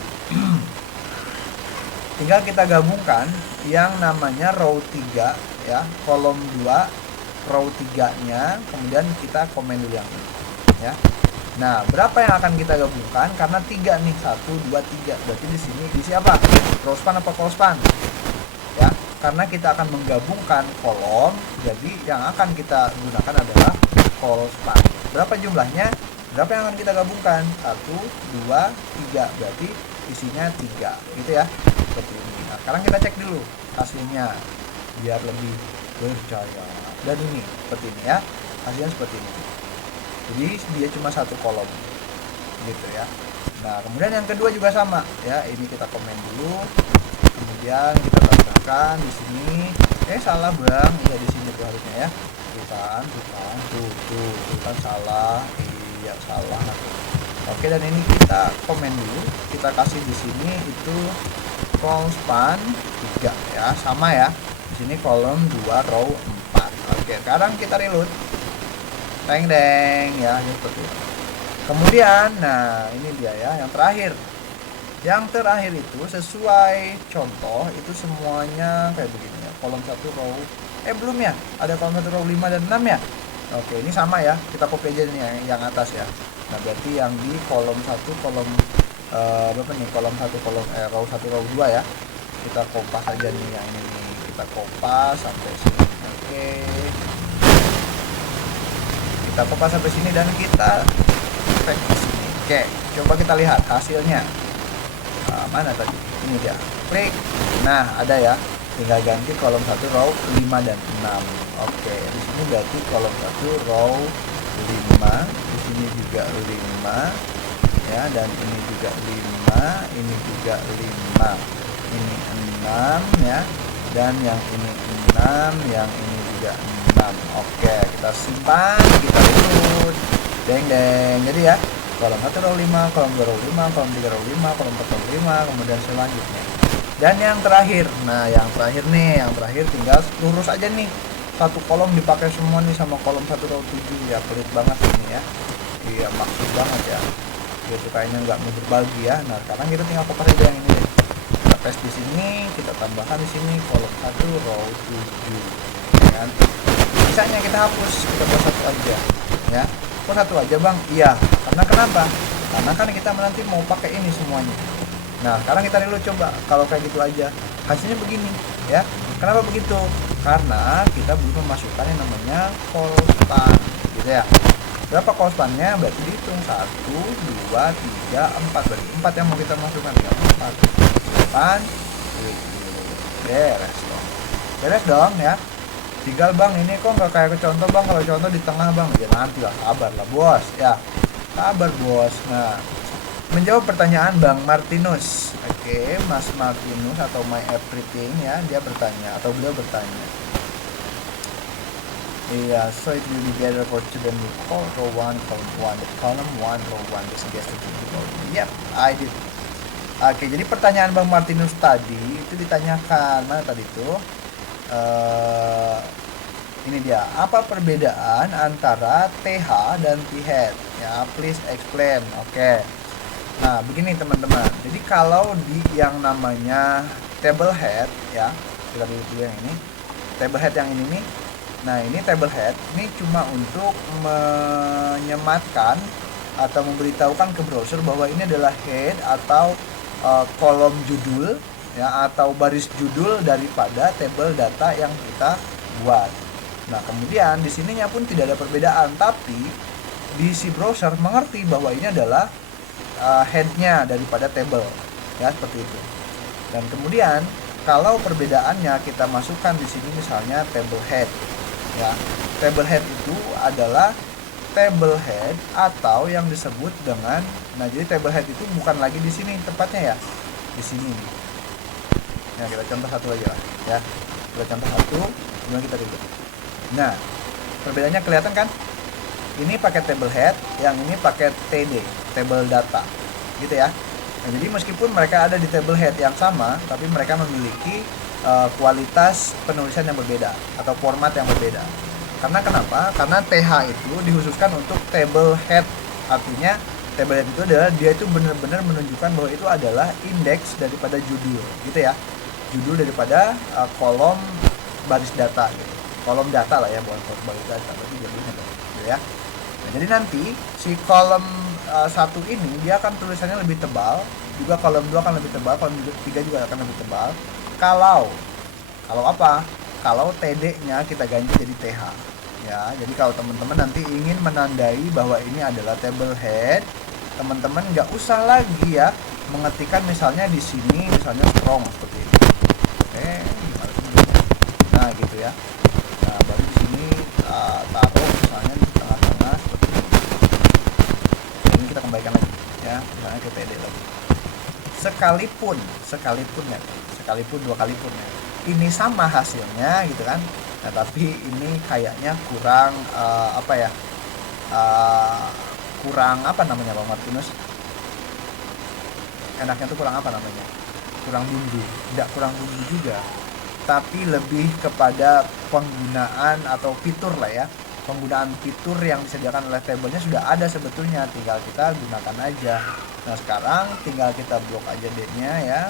Tinggal kita gabungkan yang namanya row 3 ya, kolom 2 row 3-nya, kemudian kita komen dulu yang ini ya. Nah, berapa yang akan kita gabungkan? Karena 3 nih, 1 2 3. Berarti di sini diisi apa? Row span apa call span? Ya, karena kita akan menggabungkan kolom, jadi yang akan kita gunakan adalah call span. Berapa jumlahnya? Berapa yang akan kita gabungkan? 1 2 3. Berarti isinya 3 gitu ya. Seperti ini. Nah, sekarang kita cek dulu hasilnya biar lebih percaya. Dan ini seperti ini ya. Hasilnya seperti ini. Jadi dia cuma 1 kolom gitu ya. Nah, kemudian yang kedua juga sama ya. Ini kita komen dulu. Kemudian kita tambahkan di sini. Salah bang. Iya di sini tuh harusnya ya. Tuh kan salah. Iya salah. Oke, dan ini kita komen dulu. Kita kasih di sini itu call span 3 ya, sama ya. Di sini kolom 2 row 4. Oke, sekarang kita reload. Teng deng ya, seperti itu. Kemudian, nah ini dia ya, yang terakhir. Yang terakhir itu sesuai contoh itu semuanya kayak begini ya. Kolom 1 row belum ya? Ada kolom 1 row 5 dan 6 ya? Oke, ini sama ya. Kita copy aja nih yang atas ya. Nah, berarti yang di kolom 1 kolom berapa nih? Kolom 1 kolom row 1 row 2 ya. Kita kopas aja nih yang ini nih. Kita kopas sampai sini. Oke. Kita kopas sampai sini dan kita paste di sini. Oke, coba kita lihat hasilnya. Mana tadi? Ini dia. Klik. Nah, ada ya. Tinggal ganti kolom 1 row 5 dan 6. Oke, di sini berarti kolom 1 row 5, di sini juga 5 ya, dan ini juga 5, ini juga 5. Ini 6 ya. Dan yang ini 6, yang ini juga 6. Oke, kita simpan, kita reload. Deng deng. Jadi ya, kolom 1 row 5, kolom 2 row 5, kolom 3 row 5, kolom 4 row 5, kemudian selanjutnya. Dan yang terakhir, nah yang terakhir nih, yang terakhir tinggal lurus aja nih. Satu kolom dipakai semua nih sama kolom 1 row 7 ya, pelit banget ini ya. Iya, maksud banget ya. Gitu kayaknya nggak mau berbagi ya. Nah, sekarang kita tinggal kopas aja yang ini deh. Kita paste di sini, kita tambahkan di sini kolom 1 row 7 kan. Sisanya kita hapus, kita buat satu aja ya. Kok satu aja bang? Iya, karena kenapa? Karena kan kita nanti mau pakai ini semuanya. Nah sekarang kita dulu coba kalau kayak gitu aja, hasilnya begini ya. Kenapa begitu? Karena kita belum memasukkan yang namanya call gitu ya. Berapa call-nya? Berarti dihitung 1, 2, 3, 4. Berarti 4 yang mau kita masukkan ya. 4, 8, 7. Beres dong. Beres dong ya. Tinggal bang, ini kok nggak kayak ke contoh bang, kalau contoh di tengah bang. Ya nanti lah, sabar lah bos ya. Sabar bos. Nah, menjawab pertanyaan Bang Martinus. Oke, Mas Martinus atau My Everything ya, dia bertanya atau beliau bertanya. Yeah, so it will be better for children with row 1, column 1, the column 1, row 1, the suggested to be row. Yep, I did. Oke, jadi pertanyaan Bang Martinus tadi itu ditanyakan, mana tadi itu? Ini dia, apa perbedaan antara TH dan T-head? Ya, please explain. Oke. Nah, begini teman-teman. Jadi kalau di yang namanya table head ya, kita lihat dulu yang ini. Table head yang ini nih. Nah, ini table head ini cuma untuk menyematkan atau memberitahukan ke browser bahwa ini adalah head atau kolom judul ya, atau baris judul daripada table data yang kita buat. Nah, kemudian di sininya pun tidak ada perbedaan, tapi di si browser mengerti bahwa ini adalah head-nya daripada table ya, seperti itu. Dan kemudian kalau perbedaannya kita masukkan di sini misalnya table head ya. Table head itu adalah table head atau yang disebut dengan, nah jadi table head itu bukan lagi di sini tempatnya ya, di sini. Nah, kita contoh satu aja lah ya. Kita contoh satu, kemudian kita tutup. Nah, perbedaannya kelihatan kan? Ini pakai table head, yang ini pakai TD, table data, gitu ya. Nah, jadi meskipun mereka ada di table head yang sama, tapi mereka memiliki kualitas penulisan yang berbeda atau format yang berbeda. Karena kenapa? Karena TH itu dikhususkan untuk table head, artinya table head itu adalah dia itu benar-benar menunjukkan bahwa itu adalah indeks daripada judul, gitu ya. Judul daripada kolom baris data, gitu. Kolom data lah ya, bukan kolom baris data, berarti judulnya gitu ya. Nah, jadi nanti si kolom 1 ini dia akan tulisannya lebih tebal, juga kolom 2 akan lebih tebal, kolom 3 juga akan lebih tebal. Kalau apa? Kalau TD-nya kita ganti jadi TH. Ya, jadi kalau teman-teman nanti ingin menandai bahwa ini adalah table head, teman-teman nggak usah lagi ya mengetikkan misalnya di sini misalnya strong seperti ini. Oke, gimana sih? Nah, gitu ya. Nah, baru di sini taruh misalnya di tengah-tengah seperti ini. Ini kita kembalikan lagi ya, misalnya ke TD lagi. Sekalipun ya, sekalipun 2 kalipun ya, ini sama hasilnya gitu kan. Nah, tapi ini kayaknya kurang kurang apa namanya Bang Martinus? Enaknya tuh kurang apa namanya? Kurang bumbu. Tidak kurang bumbu juga, tapi lebih kepada penggunaan atau fitur lah ya. Penggunaan fitur yang disediakan oleh tabelnya sudah ada sebetulnya, tinggal kita gunakan aja. Nah, sekarang tinggal kita blok aja D-nya ya.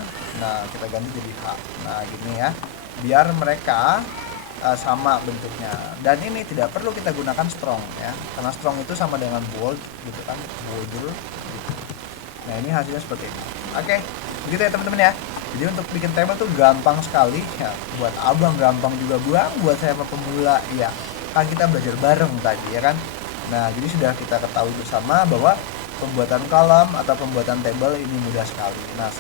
Nah, kita ganti jadi H. Nah, gini ya. Biar mereka sama bentuknya. Dan ini tidak perlu kita gunakan strong ya. Karena strong itu sama dengan bold gitu kan, bolder gitu. Nah, ini hasilnya seperti ini. Oke, begitu ya teman-teman ya. Jadi untuk bikin table tuh gampang sekali ya. Buat abang gampang juga bang, buat saya pemula ya. Kan kita belajar bareng tadi ya kan. Nah, jadi sudah kita ketahui bersama bahwa pembuatan kolom atau pembuatan table ini mudah sekali. Nah,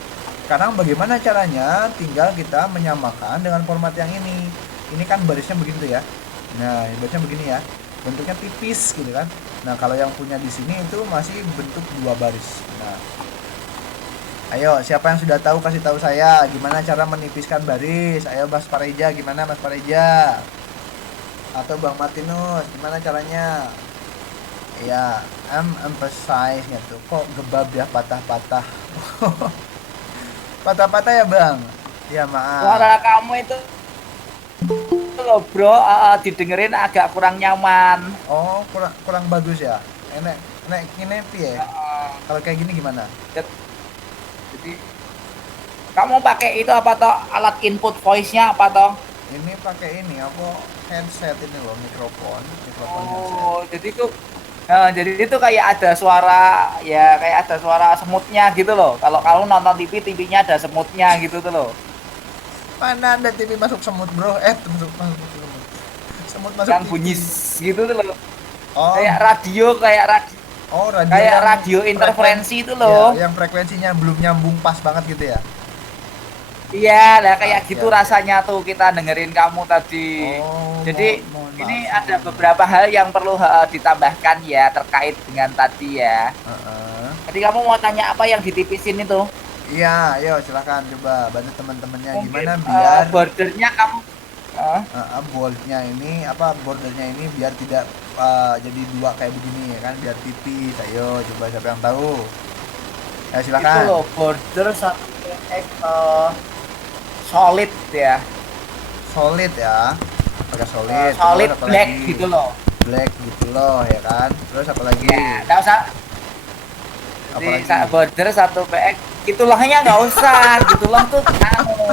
sekarang bagaimana caranya? Tinggal kita menyamakan dengan format yang ini. Ini kan barisnya begitu ya. Nah, barisnya begini ya. Bentuknya tipis gitu kan. Nah, kalau yang punya di sini itu masih bentuk 2 baris. Nah, ayo, siapa yang sudah tahu kasih tahu saya gimana cara menipiskan baris. Ayo Mas Pareja, gimana Mas Pareja? Atau Bang Martinus, gimana caranya? Ya, emphasize-nya tuh. Kok gebab ya, patah-patah. Patah-patah ya Bang? Ya maaf. Suara kamu itu loh bro, didengerin agak kurang nyaman. Oh, kurang bagus ya. Enek ini piye? Kalau kayak gini gimana? Jadi kamu pakai itu apa toh, alat input voice-nya apa toh? Ini pakai ini apa headset ini loh, mikrofon headset. Oh, jadi itu kayak ada suara ya kayak ada suara semutnya gitu loh. Kalau kalau nonton TV, TV-nya ada semutnya gitu tuh loh. Mana ada TV masuk semut bro? Masuk semut. Semut masuk Yang TV. bunyi gitu tuh loh. Oh, Kayak radio, radio kayak yang radio interferensi itu loh. Ya, yang frekuensinya belum nyambung pas banget gitu ya. Iya, lah kayak Oke, gitu oke. rasanya tuh kita dengerin kamu tadi. Oh, Jadi mohon ini maaf. ada beberapa hal yang perlu ditambahkan ya terkait dengan tadi ya. Heeh. Jadi kamu mau tanya apa yang ditipisin itu? Iya, ayo silakan coba bantu teman-temannya Mungkin gimana biar bordernya kamu bordernya ini biar tidak jadi dua kayak begini ya kan, biar tipis. Ayo coba siapa yang tahu. Ya itu silakan. loh border satu solid ya. Solid ya. Pakai solid. Solid Terus apa black lagi? gitu loh. Black gitu loh ya kan. Terus apa lagi? Ya, nggak usah. Apa Jadi lagi? border 1 px gitu lohnya nggak usah, gitu loh tuh kamu.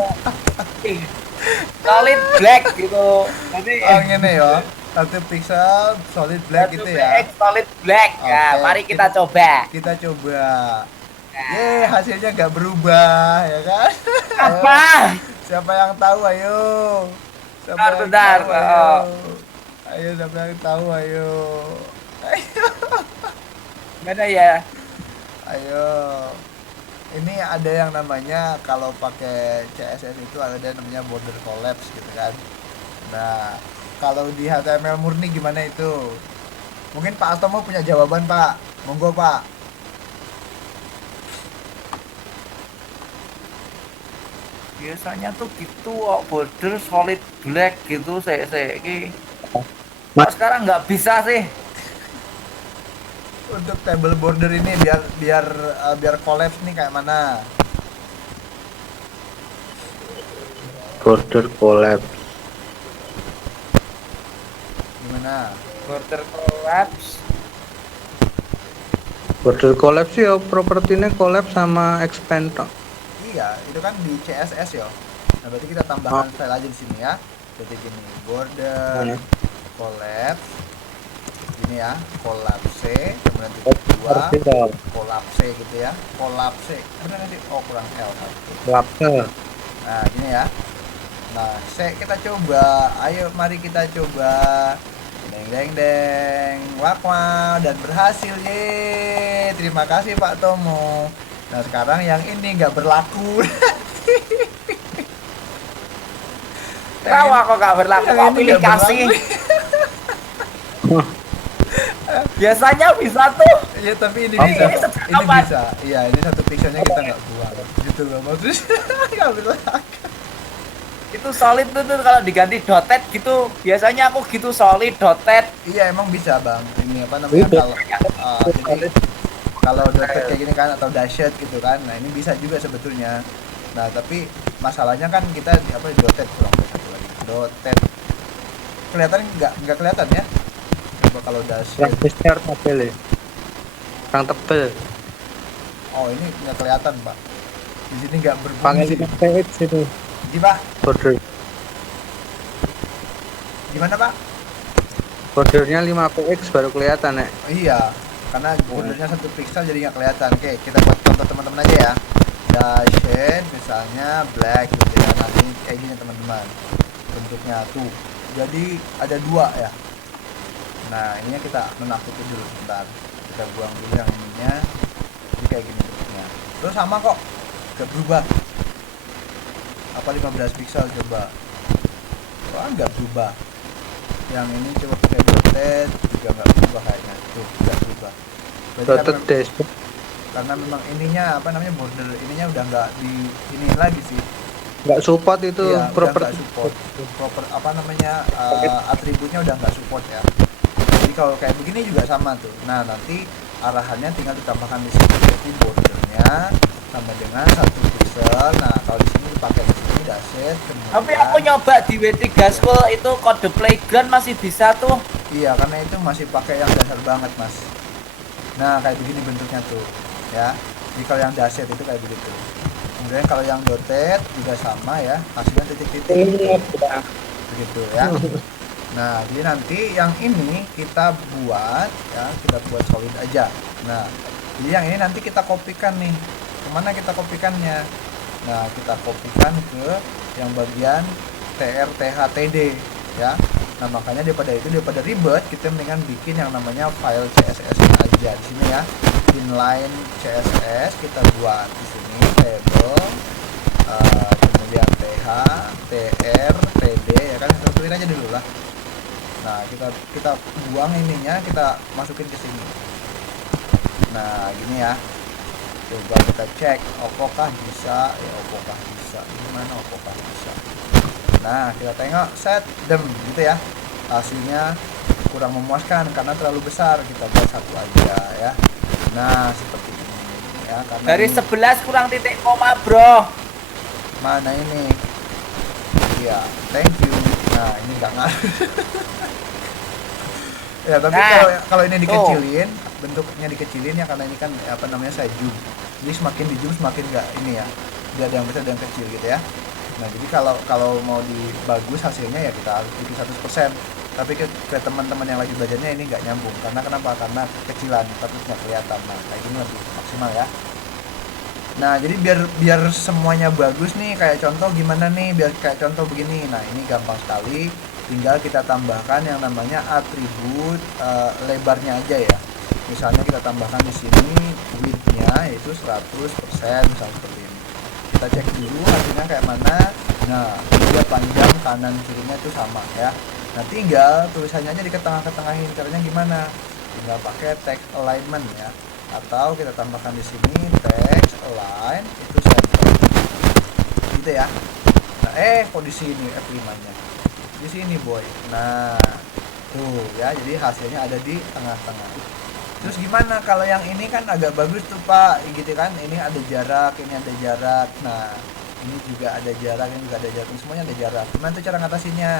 Solid black gitu. Jadi Oh gini ya. 1 pixel solid black 1 gitu ya. px solid black. Ya, Oke, mari kita coba. Kita coba. Nah, Hasilnya nggak berubah ya kan? Ayo, apa? siapa yang tahu ayo. Siapa yang Bentar, tahu bentar. ayo. Oh. Ayo siapa yang tahu ayo. Ayo. Mana ya? Ayo. Ini ada yang namanya kalau pakai CSS itu ada namanya border collapse gitu kan. Nah, kalau di HTML murni gimana itu? Mungkin Pak Astomo punya jawaban, Pak. Monggo, Pak. Biasanya tuh gitu kok, border solid black gitu saya ini. Mas- Sekarang nggak bisa sih. Untuk table border ini biar collapse nih kayak mana? Border collapse. Gimana? Border collapse. Border collapse ya propertinya collapse sama expand tok. Iya, itu kan di CSS ya. Nah, berarti kita tambahkan file aja di sini ya. Jadi gini, border collapse. Gini ya, collapse, kemudian titik 2, collapse gitu ya. Collapse. Benar nggak sih? Oh, kurang L satu. Collapse. Nah, gini ya. Nah, kita coba. Ayo, mari kita coba. Deng deng deng. Wak wak, dan berhasil. Ye. Terima kasih Pak Tomo. Nah, sekarang yang ini nggak berlaku. Kenapa kok nggak berlaku? Yang Kok ini pilih nggak kasih? Wah, Biasanya bisa tuh. Iya, tapi ini Apa? bisa. Ini sejak Ini kapan? bisa. Iya, ini 1 pixelnya kita nggak buang. Gitu loh maksudnya. Nggak berlaku. Itu solid tuh kalau diganti dotted gitu. Biasanya aku gitu solid dotted. Iya, emang bisa Bang. Ini apa namanya Iya. jadi kalau dotted kayak gini kan atau dashed gitu kan. Nah, ini bisa juga sebetulnya. Nah, tapi masalahnya kan kita apa dotted kurang satu lagi. Dotted. Kelihatan nggak kelihatan ya? Coba kalau dashed. yang besar tabel ya. Yang tebel. Oh, ini nggak kelihatan, Pak. Di sini nggak Panggil berfungsi. 5px itu Di, Pak. border. Gimana, Pak? Bordernya 5px baru kelihatan ya. Oh, iya, karena bordernya 1 pixel jadi nggak kelihatan. Oke, kita buat contoh teman-teman aja ya. Dashed misalnya black gitu ya. Nanti kayak gini teman-teman. Bentuknya tuh. Jadi ada 2 ya. Nah, ininya kita nonaktifin dulu sebentar. Kita buang dulu yang ininya. Jadi kayak gini bentuknya. Terus sama kok. Gak berubah. Apa 15 pixel coba. Wah, nggak berubah. Yang ini coba pakai dotted juga nggak berubah kayaknya. Tuh, nggak berubah. Berarti Dotted karena, dash. karena memang ininya apa namanya border ininya udah nggak di ini lagi sih. Nggak support itu Iya, udah properti. nggak support. Proper apa namanya atributnya udah nggak support ya. Jadi kalau kayak begini juga sama tuh. Nah, nanti arahannya tinggal ditambahkan di sini. Jadi bordernya sama dengan 1 pixel. Nah, kalau di sini dipakai di sini dashed. Tapi aku nyoba di W3 School itu kode playground masih bisa tuh. Iya, karena itu masih pakai yang dasar banget, Mas. Nah, kayak begini bentuknya tuh, ya. Jadi kalau yang dasar itu kayak begitu. Kemudian kalau yang dotted juga sama ya, hasilnya titik-titik begitu ya. Nah, jadi nanti yang ini kita buat ya, kita buat solid aja. Nah, jadi yang ini nanti kita kopikan nih. Kemana kita kopikannya? Nah, kita kopikan ke yang bagian TRTHTD ya. Nah, makanya daripada ribet, kita mendingan bikin yang namanya file CSS aja di sini ya. Inline CSS kita buat di sini table, kemudian th, tr, td ya kan, tentuin aja dulu lah. Nah, kita buang ininya, kita masukin ke sini. Nah, gini ya. Coba kita cek, apakah bisa? Ya, apakah bisa? Gimana apakah bisa? Nah, kita tengok set them gitu ya. Hasilnya kurang memuaskan karena terlalu besar. Kita buat satu aja ya. Nah, seperti ini ya. Karena Dari ini, 11 kurang titik koma, bro. mana ini? Iya, thank you. Nah, ini enggak ngaruh. Ya, tapi Nah, kalau ini dikecilin, bentuknya dikecilin ya, karena ini kan apa namanya, saya zoom. Jadi semakin di zoom semakin enggak ini ya. Dia ada yang besar dan kecil gitu ya. Nah, jadi kalau mau bagus hasilnya ya kita harus bikin 100%. Tapi ke teman-teman yang lagi belajarnya ini nggak nyambung. Karena kenapa? Karena kecilan, tapi nggak kelihatan. Nah, kayak gini lebih maksimal ya. Nah, jadi biar semuanya bagus nih, kayak contoh gimana nih, biar kayak contoh begini. Nah, ini gampang sekali. Tinggal kita tambahkan yang namanya atribut lebarnya aja ya. Misalnya kita tambahkan di sini width-nya yaitu 100%, misalnya seperti ini. Kita cek dulu hasilnya kayak mana. Nah, dia panjang kanan kirinya itu sama ya. Nah, tinggal tulisannya aja di ketengah-ketengahin. Caranya gimana? Tinggal pakai text alignment ya. Atau kita tambahkan di sini text align itu center. Gitu ya. Nah, kok di sini F5-nya? Di sini, boy. Nah, tuh ya. Jadi hasilnya ada di tengah-tengah. Terus gimana kalau yang ini kan agak bagus tuh, Pak, gitu kan? Ini ada jarak, ini ada jarak. Nah, ini juga ada jarak, ini juga ada jarak, semuanya ada jarak. Gimana tuh cara ngatasinnya?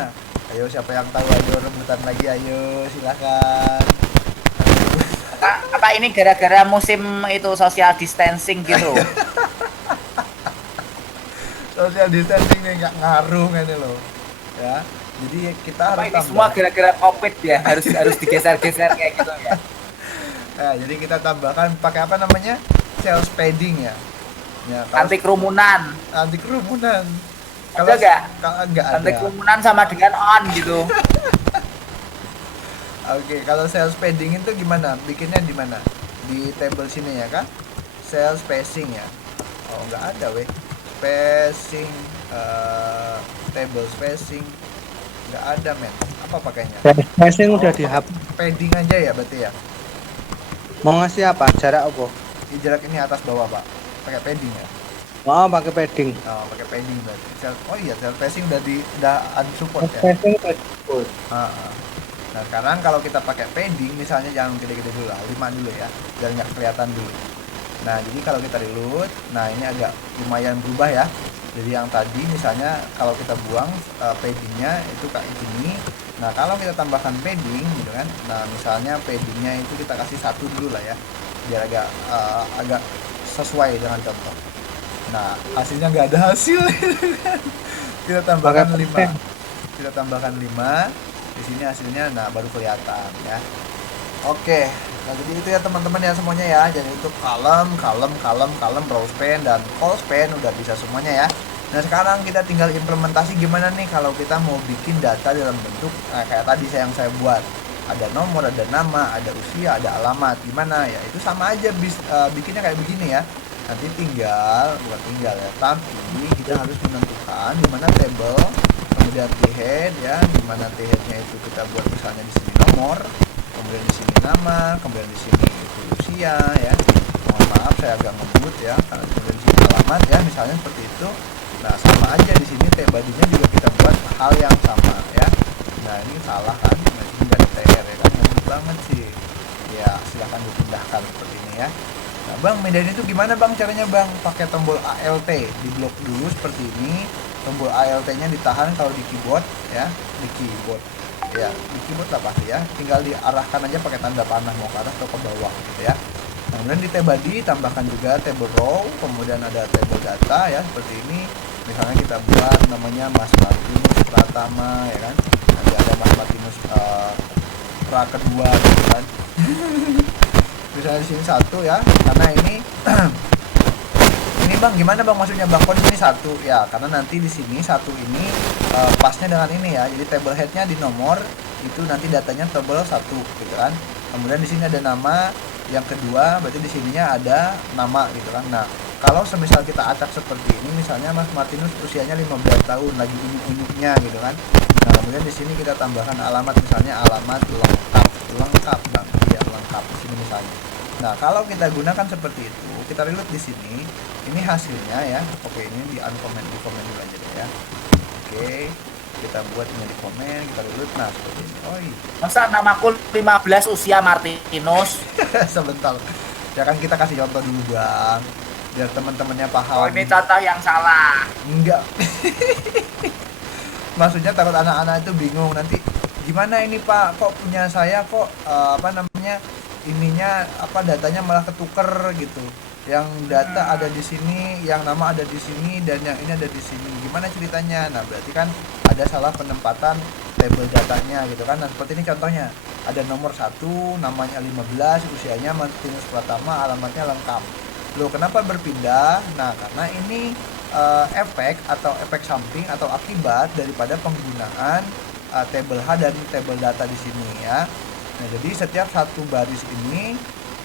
Ayo, siapa yang tahu? Ayo rebutan lagi, ayo silakan. Apa ini gara-gara musim itu social distancing gitu? Social distancing nih nggak ngaruh kan loh, ya. Jadi kita Apa harus ini semua gara-gara covid ya? Harus digeser-geser kayak gitu ya? Nah, jadi kita tambahkan pakai apa namanya? Sales padding ya. Ya, Anti kerumunan. anti kerumunan. Ada nggak? Nggak ada. Anti kerumunan sama dengan on gitu. Oke, kalau sales padding itu gimana? Bikinnya di mana? Di table sini ya kan? Sales spacing ya. Oh, nggak ada weh. Spacing, table spacing, nggak ada men. Apa pakainya? Spacing udah dihapus. Padding aja ya berarti ya. Mau ngasih apa? Jarak apa? Di jarak ini atas bawah pak. Pakai padding ya. Oh, pakai padding. Oh, pakai padding berarti. Oh iya, sales spacing udah unsupport ya. Spacing udah dihapus. Nah, sekarang kalau kita pakai padding, misalnya jangan gede-gede dulu lah, 5 dulu ya, biar nggak kelihatan dulu. Nah, jadi kalau kita reload, nah ini agak lumayan berubah ya. Jadi yang tadi misalnya kalau kita buang paddingnya itu kayak gini. Nah, kalau kita tambahkan padding gitu kan, nah misalnya paddingnya itu kita kasih 1 dulu lah ya, biar agak sesuai dengan contoh. Nah, hasilnya nggak ada hasil. Kita tambahkan 5. Kita tambahkan 5. Di sini hasilnya, nah baru kelihatan ya. Oke, nah jadi itu ya teman-teman ya semuanya ya. Jadi untuk column, row span dan call span udah bisa semuanya ya. Nah sekarang kita tinggal implementasi gimana nih kalau kita mau bikin data dalam bentuk kayak tadi yang saya buat. Ada nomor, ada nama, ada usia, ada alamat. Gimana ya? Itu sama aja bikinnya kayak begini ya. Nanti bukan tinggal ya, tapi kita harus menentukan di mana table, kemudian head ya, di mana headnya itu kita buat misalnya di sini nomor, kemudian di sini nama, kemudian di sini itu usia ya. Mohon maaf saya agak ngebut ya, karena kemudian di sini alamat ya, misalnya seperti itu. Nah sama aja di sini body-nya juga kita buat hal yang sama ya. Nah ini salah kan, nah ini nggak ada tr ya kan, ngebut banget sih. Ya silakan dipindahkan seperti ini ya. Nah bang, bedain itu gimana bang caranya bang? Pakai tombol ALT, di blok dulu seperti ini. Tombol ALT-nya ditahan kalau di keyboard ya, di keyboard lah pasti ya. Tinggal diarahkan aja pakai tanda panah mau ke atas atau ke bawah gitu ya. Nah, kemudian di tab body tambahkan juga table row, kemudian ada table data ya seperti ini. Misalnya kita buat namanya Mas Martinus Pratama ya kan. Nanti ada Mas Martinus pra kedua gitu kan. Misalnya di sini 1 ya, karena ini ini Bang, gimana Bang maksudnya Bang? Kok di sini 1? Ya, karena nanti di sini 1 ini pasnya dengan ini ya. Jadi table head-nya di nomor itu nanti datanya table 1 gitu kan. Kemudian di sini ada nama yang kedua, berarti di sininya ada nama gitu kan. Nah, kalau semisal kita acak seperti ini, misalnya Mas Martinus usianya 15 tahun, lagi unyu-unyunya gitu kan. Nah, kemudian di sini kita tambahkan alamat, misalnya alamat lengkap Bang. Ya, lengkap di sini misalnya. Nah, kalau kita gunakan seperti itu, kita reload di sini, ini hasilnya ya. Oke, ini di uncomment, di komen dulu aja deh ya. Oke, kita buat ini di komen, kita reload. Nah, seperti ini. Oh iya. Masa namaku 15 usia Martinus? Sebentar. Ya kan kita kasih contoh dulu Bang, biar teman-temannya paham. Oh, ini contoh yang salah. Enggak. Maksudnya takut anak-anak itu bingung nanti gimana ini Pak, kok punya saya kok ininya datanya malah ketuker gitu. Yang data ada di sini, yang nama ada di sini, dan yang ini ada di sini. Gimana ceritanya? Nah, berarti kan ada salah penempatan table datanya gitu kan. Nah, seperti ini contohnya. Ada nomor 1, namanya 15, usianya Martinus Pratama, alamatnya lengkap. Loh, kenapa berpindah? Nah, karena ini efek samping atau akibat daripada penggunaan table H dan table data di sini ya. Nah, jadi setiap satu baris ini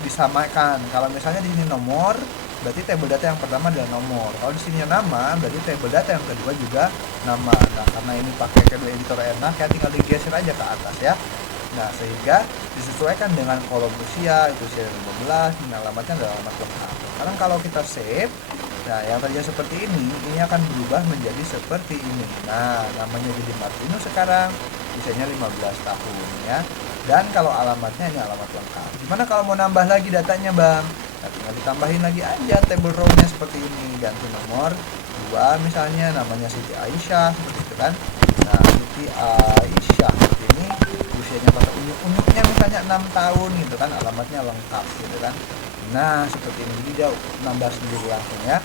disamakan. Kalau misalnya di sini nomor, berarti table data yang pertama adalah nomor. Kalau di sini nama, berarti table data yang kedua juga nama. Nah, karena ini pakai kode editor enak ya, tinggal digeser aja ke atas ya. Nah, sehingga disesuaikan dengan kolom usia, itu usia 15, ini alamatnya adalah alamat lengkap. Sekarang kalau kita save, nah yang tadinya seperti ini akan berubah menjadi seperti ini. Nah, namanya jadi Martinus sekarang, usianya 15 tahun ya. Dan kalau alamatnya ini alamat lengkap. Gimana kalau mau nambah lagi datanya Bang? Nah, tinggal ditambahin lagi aja table row-nya seperti ini. Ganti nomor 2 misalnya, namanya Siti Aisyah seperti itu kan. Nah, Siti Aisyah seperti ini, usianya pada unyu-unyunya misalnya 6 tahun gitu kan, alamatnya lengkap gitu kan. Nah, seperti ini, jadi dia nambah sendiri langsung ya.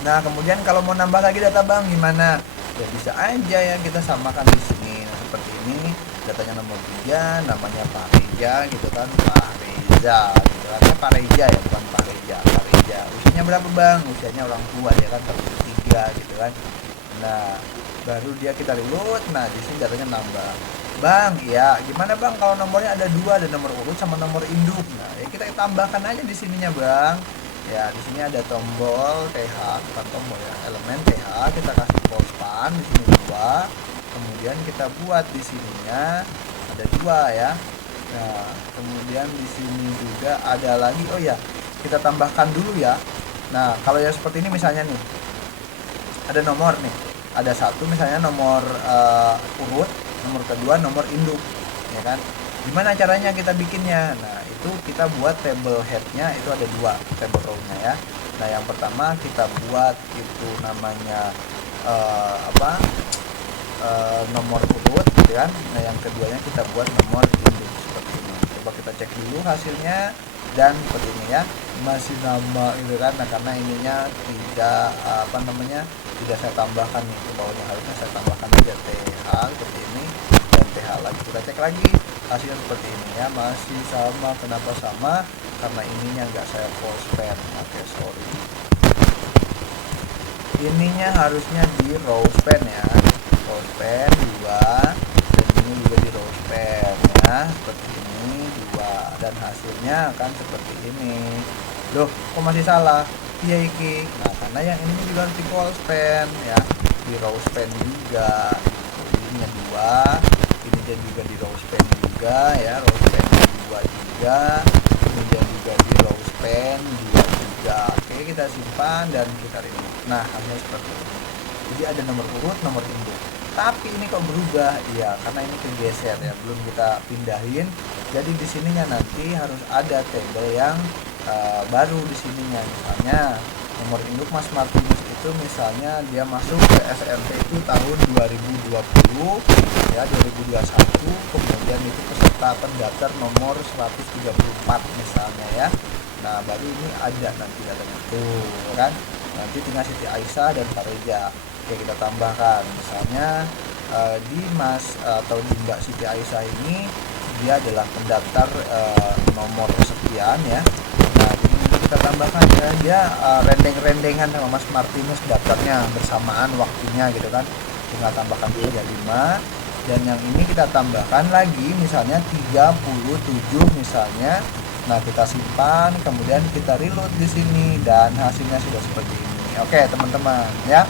Nah, kemudian kalau mau nambah lagi data Bang gimana? Ya bisa aja ya, kita samakan di sini. Nah, seperti ini, datanya nomor 3, namanya Pak Reja gitu kan, Pak Reza gitu kan. Pak Reja ya, bukan Pak Reja, Pak Reja. Usianya berapa Bang? Usianya orang tua ya kan, 43 gitu kan. Nah, baru dia kita reload. Nah, di sini datanya nambah. Bang, ya gimana Bang kalau nomornya ada 2, ada nomor urut sama nomor induk. Nah, ya kita tambahkan aja di sininya Bang. Ya, di sini ada tombol TH, bukan tombol ya, elemen TH, kita kasih polspan di sini 2. Kemudian kita buat di sininya ada 2 ya. Nah, kemudian di sini juga ada lagi. Oh ya, kita tambahkan dulu ya. Nah, kalau ya seperti ini misalnya nih, ada nomor nih, ada 1 misalnya nomor urut, nomor kedua nomor induk ya kan. Gimana caranya kita bikinnya? Nah, itu kita buat table head-nya itu ada 2 table row-nya ya. Nah, yang pertama kita buat itu namanya nomor urut gitu kan. Nah, yang keduanya kita buat nomor induk seperti ini. Coba kita cek dulu hasilnya, dan seperti ini ya, masih nama gitu kan. Nah, karena ininya tidak tidak saya tambahkan nih ke bawahnya, harusnya saya tambahkan aja TH seperti ini dan TH lagi. Kita cek lagi hasilnya seperti ini ya, masih sama. Kenapa sama? Karena ininya nggak saya full span. Oke, sorry, ininya harusnya di row span ya, row span 2, dan ini juga di row span ya, seperti ini 2, dan hasilnya akan seperti ini. Loh, kok masih salah? Iya iki. Nah, karena yang ini juga harus di full span ya, di row span juga. Ininya 2, ini dan juga di row span juga ya, row span 2 juga, ini dan juga di row span 2 juga. Oke, kita simpan dan kita reload. Nah, hasilnya seperti ini. Jadi ada nomor urut, nomor induk. Tapi ini kok berubah? Iya, karena ini kegeser ya, belum kita pindahin. Jadi di sininya nanti harus ada table yang baru di sininya. Misalnya nomor induk Mas Martinus itu misalnya dia masuk ke SMP itu tahun 2020 ya, 2021, kemudian itu peserta pendaftar nomor 134 misalnya ya. Nah baru ini ada nanti datanya tuh kan. Nanti tinggal Siti Aisyah dan Pak Reza. Oke, kita tambahkan misalnya di Mas atau di Mbak Siti Aisyah ini dia adalah pendaftar nomor sekian ya. Nah jadi nanti kita tambahkan ya dia rendeng-rendengan sama Mas Martinus daftarnya bersamaan waktunya gitu kan. Tinggal tambahkan 35 dan yang ini kita tambahkan lagi misalnya 37 misalnya. Nah kita simpan kemudian kita reload di sini dan hasilnya sudah seperti ini. Oke teman-teman ya.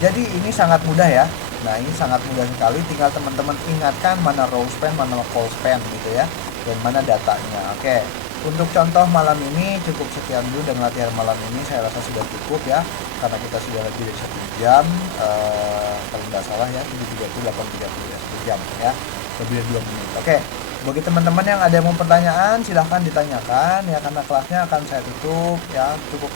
Jadi ini sangat mudah ya. Nah ini sangat mudah sekali. Tinggal teman-teman ingatkan mana row span, mana call span gitu ya. Dan mana datanya. Oke. Untuk contoh malam ini cukup sekian dulu dan latihan malam ini saya rasa sudah cukup ya. Karena kita sudah lebih dari 1 jam. Kalau nggak salah ya 7.30, 8.30 ya 1 jam ya. Lebih dari 2 menit. Oke. Bagi teman-teman yang ada yang mau pertanyaan silahkan ditanyakan ya karena kelasnya akan saya tutup ya cukup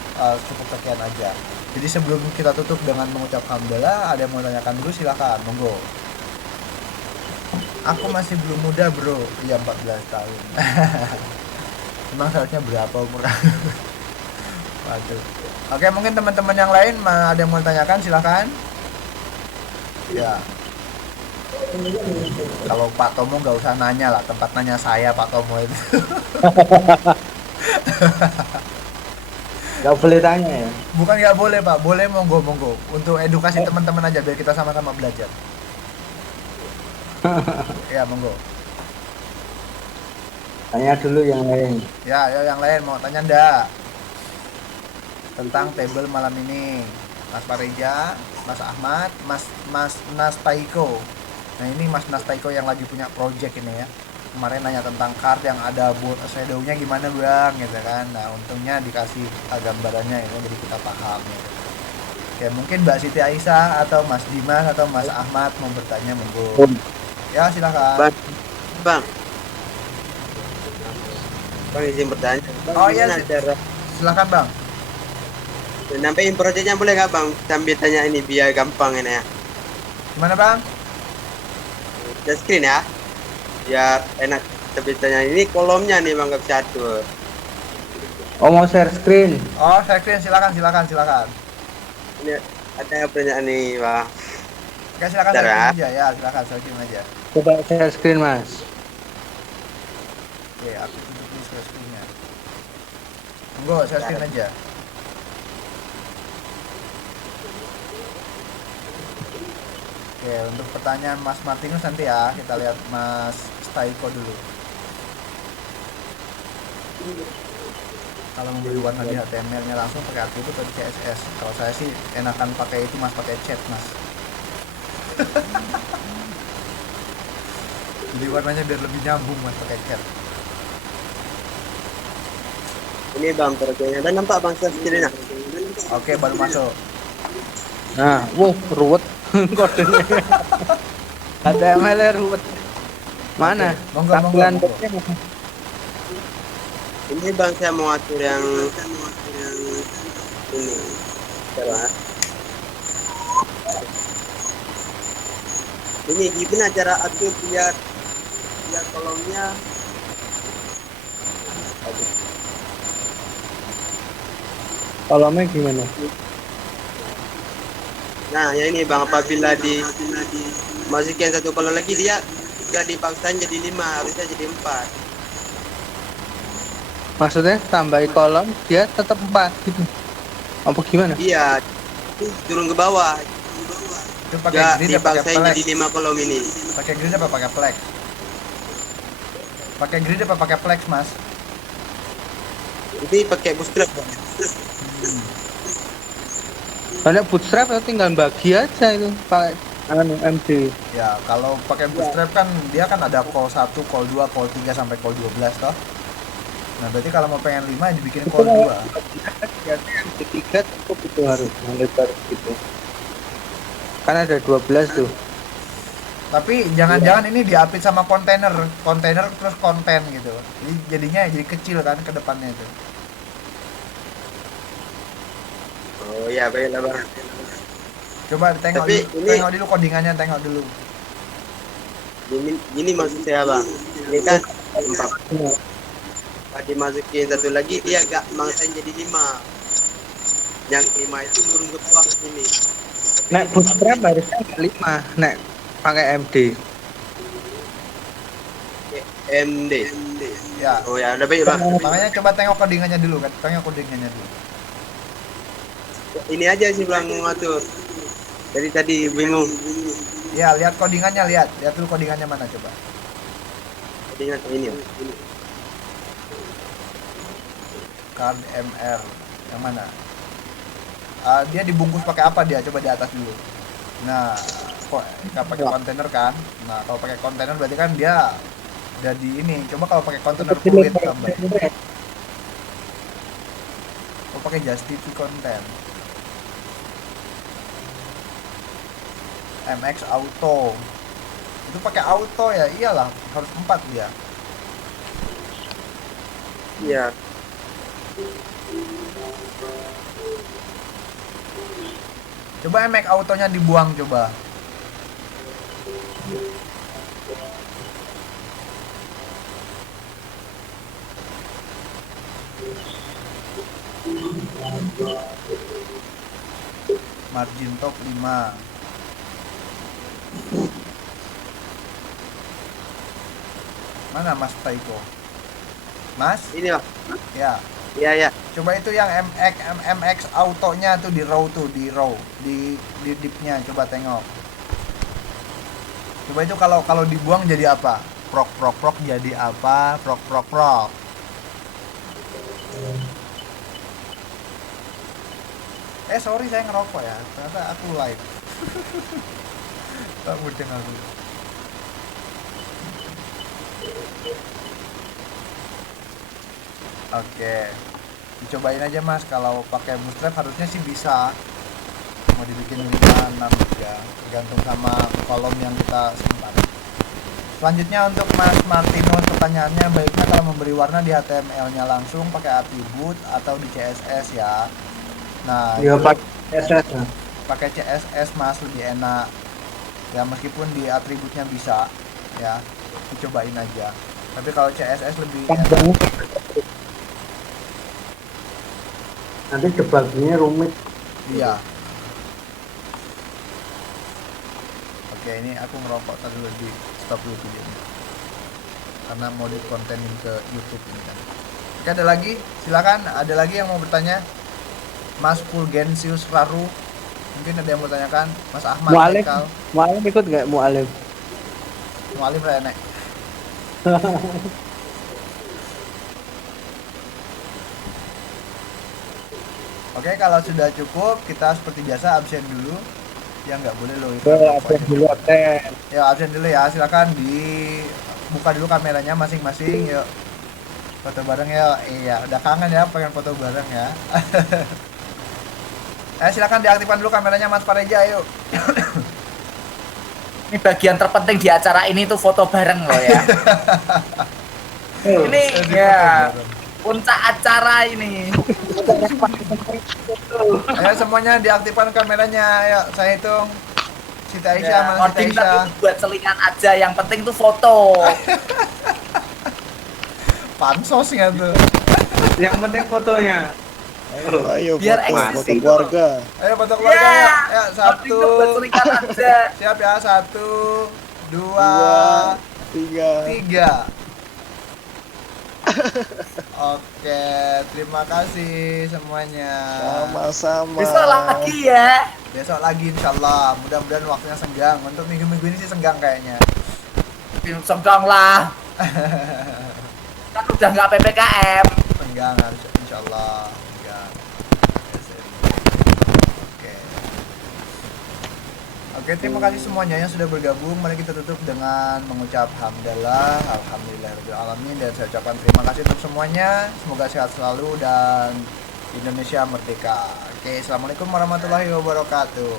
sekian aja. Jadi sebelum kita tutup dengan mengucap alhamdulillah, ada yang mau tanyakan dulu silahkan monggo. Aku masih belum muda bro, iya 14 tahun. Emang seharusnya berapa umur? Waduh. Oke mungkin teman-teman yang lain ada yang mau tanyakan silahkan. Ya. Kalau Pak Tomo nggak usah nanya lah, tempat nanya saya Pak Tomo itu. Nggak boleh tanya ya. Bukan nggak boleh Pak, boleh monggo. Untuk edukasi teman-teman aja biar kita sama-sama belajar. Ya monggo. Tanya dulu yang lain. Ya yang lain mau tanya ndak? Tentang table malam ini. Mas Pareja, Mas Ahmad, Mas Nastaiko. Nah ini Mas Nastaiko yang lagi punya project ini ya. Kemarin nanya tentang card yang ada shadow-nya gimana bang gitu kan. Nah untungnya dikasih gambarannya ya jadi kita paham gitu. Oke mungkin Mbak Siti Aisyah atau Mas Dimas atau Mas Ahmad mau bertanya monggo. Ya silakan. Bang izin bertanya. Oh iya silakan bang. Nambahin proyeknya boleh nggak bang? Sambil tanya ini biar gampang ini ya. Gimana bang? Share screen ya. Biar enak. Tapi tanya ini kolomnya nih bang nggak bisa atur. Oh mau share screen? Oh share screen silakan. Ini ada pertanyaan nih bang. Oke silakan share screen aja ya silakan share screen aja. Coba share screen mas. Oke aku tutup dulu share screen-nya. Monggo share screen aja. Oke, untuk pertanyaan Mas Martinus nanti ya, kita lihat Mas Staiko dulu. Kalau mau beli warna di HTML-nya langsung pakai atribut atau CSS. Kalau saya sih enakan pakai itu Mas, pakai chat Mas. Jadi warnanya biar lebih nyambung Mas pakai chat. Ini bang proyeknya. Dan nampak bang share screen-nya. Oke, baru masuk. Nah, ruwet kodenya. HTML ruwet. Mana? Monggo. Tampilan Ini bang saya mau atur yang ini. Coba. Ini gimana cara atur biar kolomnya kolomnya gimana? Nah, ya ini bang apabila masukin satu kolom lagi dia nggak dipaksain jadi 5, harusnya jadi 4. Maksudnya tambahi kolom dia tetap 4 gitu. Apa gimana? Iya, turun ke bawah. Itu pakai Nggak grid apa pakai dipaksain flex? jadi 5 kolom ini. Pakai grid apa pakai flex? Pakai grid apa pakai flex, Mas? Ini pakai bootstrap bang. Karena bootstrap itu tinggal bagi aja itu pakai MD. Ya, kalau pakai bootstrap kan dia kan ada call 1, call 2, call 3 sampai call 12 toh. Nah, berarti kalau mau pengen 5 dibikin call 2. Berarti MD 3 cukup itu harus lebar gitu. Kan ada 12 tuh. Tapi jangan-jangan ini diapit sama kontainer terus konten gitu. Jadi jadinya jadi kecil kan ke depannya itu. Oh iya baiklah bang. Coba tengok dulu codingannya, tengok dulu. Ini maksud saya bang. Ini kan 4. Pas dimasukin satu lagi dia agak mangsain jadi 5. Yang 5 itu turun ke bawah ini. Nek bootstrap harusnya nggak 5 nek pakai MD. MD. Ya. Oh ya, udah baik bang. Makanya coba tengok codingannya dulu kan. Tengok codingannya dulu. Ini aja sih bang mau ngatur. Dari tadi bingung. Ya, lihat codingannya, lihat dulu codingannya mana coba. Jadi ingat ini. Card MR yang mana? Dia dibungkus pakai apa dia? Coba di atas dulu. Nah, kok nggak pakai kontainer kan? Nah, kalau pakai kontainer berarti kan dia udah di ini. Coba kalau pakai kontainer fluid tambah. Kalau pakai justify content. MX auto. Itu pakai auto ya? Iyalah, harus 4 dia. Iya. Coba MX autonya dibuang coba. Margin top 5. Mana Mas Taiko? Mas? Ini bang. Ya. Iya ya. Coba itu yang MX autonya tuh di row di dippnya coba tengok. Coba itu kalau dibuang jadi apa? Prok jadi apa? Prok. Sorry saya ngerokok ya. Ternyata aku live. Tak mudeng aku. Oke. Dicobain aja Mas, kalau pakai bootstrap harusnya sih bisa. Mau dibikin 5, 6 ya, tergantung sama kolom yang kita simpan. Selanjutnya untuk Mas Martinus, pertanyaannya baiknya kalau memberi warna di HTML-nya langsung pakai atribut atau di CSS ya. Nah, Ya itu pakai CSS. pakai CSS Mas lebih enak. Ya meskipun di atributnya bisa ya, dicobain aja. Tapi kalau CSS lebih enak. Nanti debuggingnya rumit. Iya. Oke, ini aku ngerokok tadi dulu di stop dulu videonya. Karena mau dikontenin ke YouTube ini kan. Oke, ada lagi? Silakan, ada lagi yang mau bertanya? Mas Fulgensius Raru. Mungkin ada yang mau tanyakan. Mas Ahmad Mualim, Haikal. Mualim ikut nggak Mualim? Mualim Renek. Oke, kalau sudah cukup, kita seperti biasa absen dulu. Ya nggak boleh loh itu. Absen dulu absen. Ya absen dulu ya, silakan dibuka dulu kameranya masing-masing. Yuk, foto bareng ya. Iya, udah kangen ya pengen foto bareng ya. Silakan diaktifkan dulu kameranya Mas Pareja, yuk. Ini bagian terpenting di acara ini tuh foto bareng loh ya. Ini ya puncak acara ini. Ayo semuanya diaktifkan kameranya. Ayo, saya hitung. Siti Aisyah, Ya, mana Siti coding Aisyah? tapi buat selingan aja, yang penting tuh foto. Pansos nggak tuh? Yang penting fotonya. Ayo Biar foto eksis. keluarga. Ayo foto keluarga Ya, ya. Ya, coding tuh buat 1. selingan aja. Siap ya, 1, 2, 2, 3. 3. Oke, terima kasih semuanya. Sama-sama. Bisa lagi ya. Besok lagi insyaallah. Mudah-mudahan waktunya senggang. Untuk minggu-minggu ini sih senggang kayaknya. Senggang lah. Kan udah nggak PPKM. Senggang harus insyaallah. Senggang. Oke. Oke, terima kasih semuanya yang sudah bergabung. Mari kita tutup dengan mengucap hamdalah, alhamdulillahirabbil alamin, dan saya ucapkan terima kasih untuk semuanya. Semoga sehat selalu dan Indonesia merdeka. Oke, assalamualaikum warahmatullahi wabarakatuh.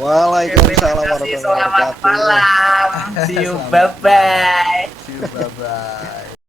Waalaikumsalam Terima kasih, warahmatullahi selamat wabarakatuh. malam. See you, bye bye. See you, bye bye.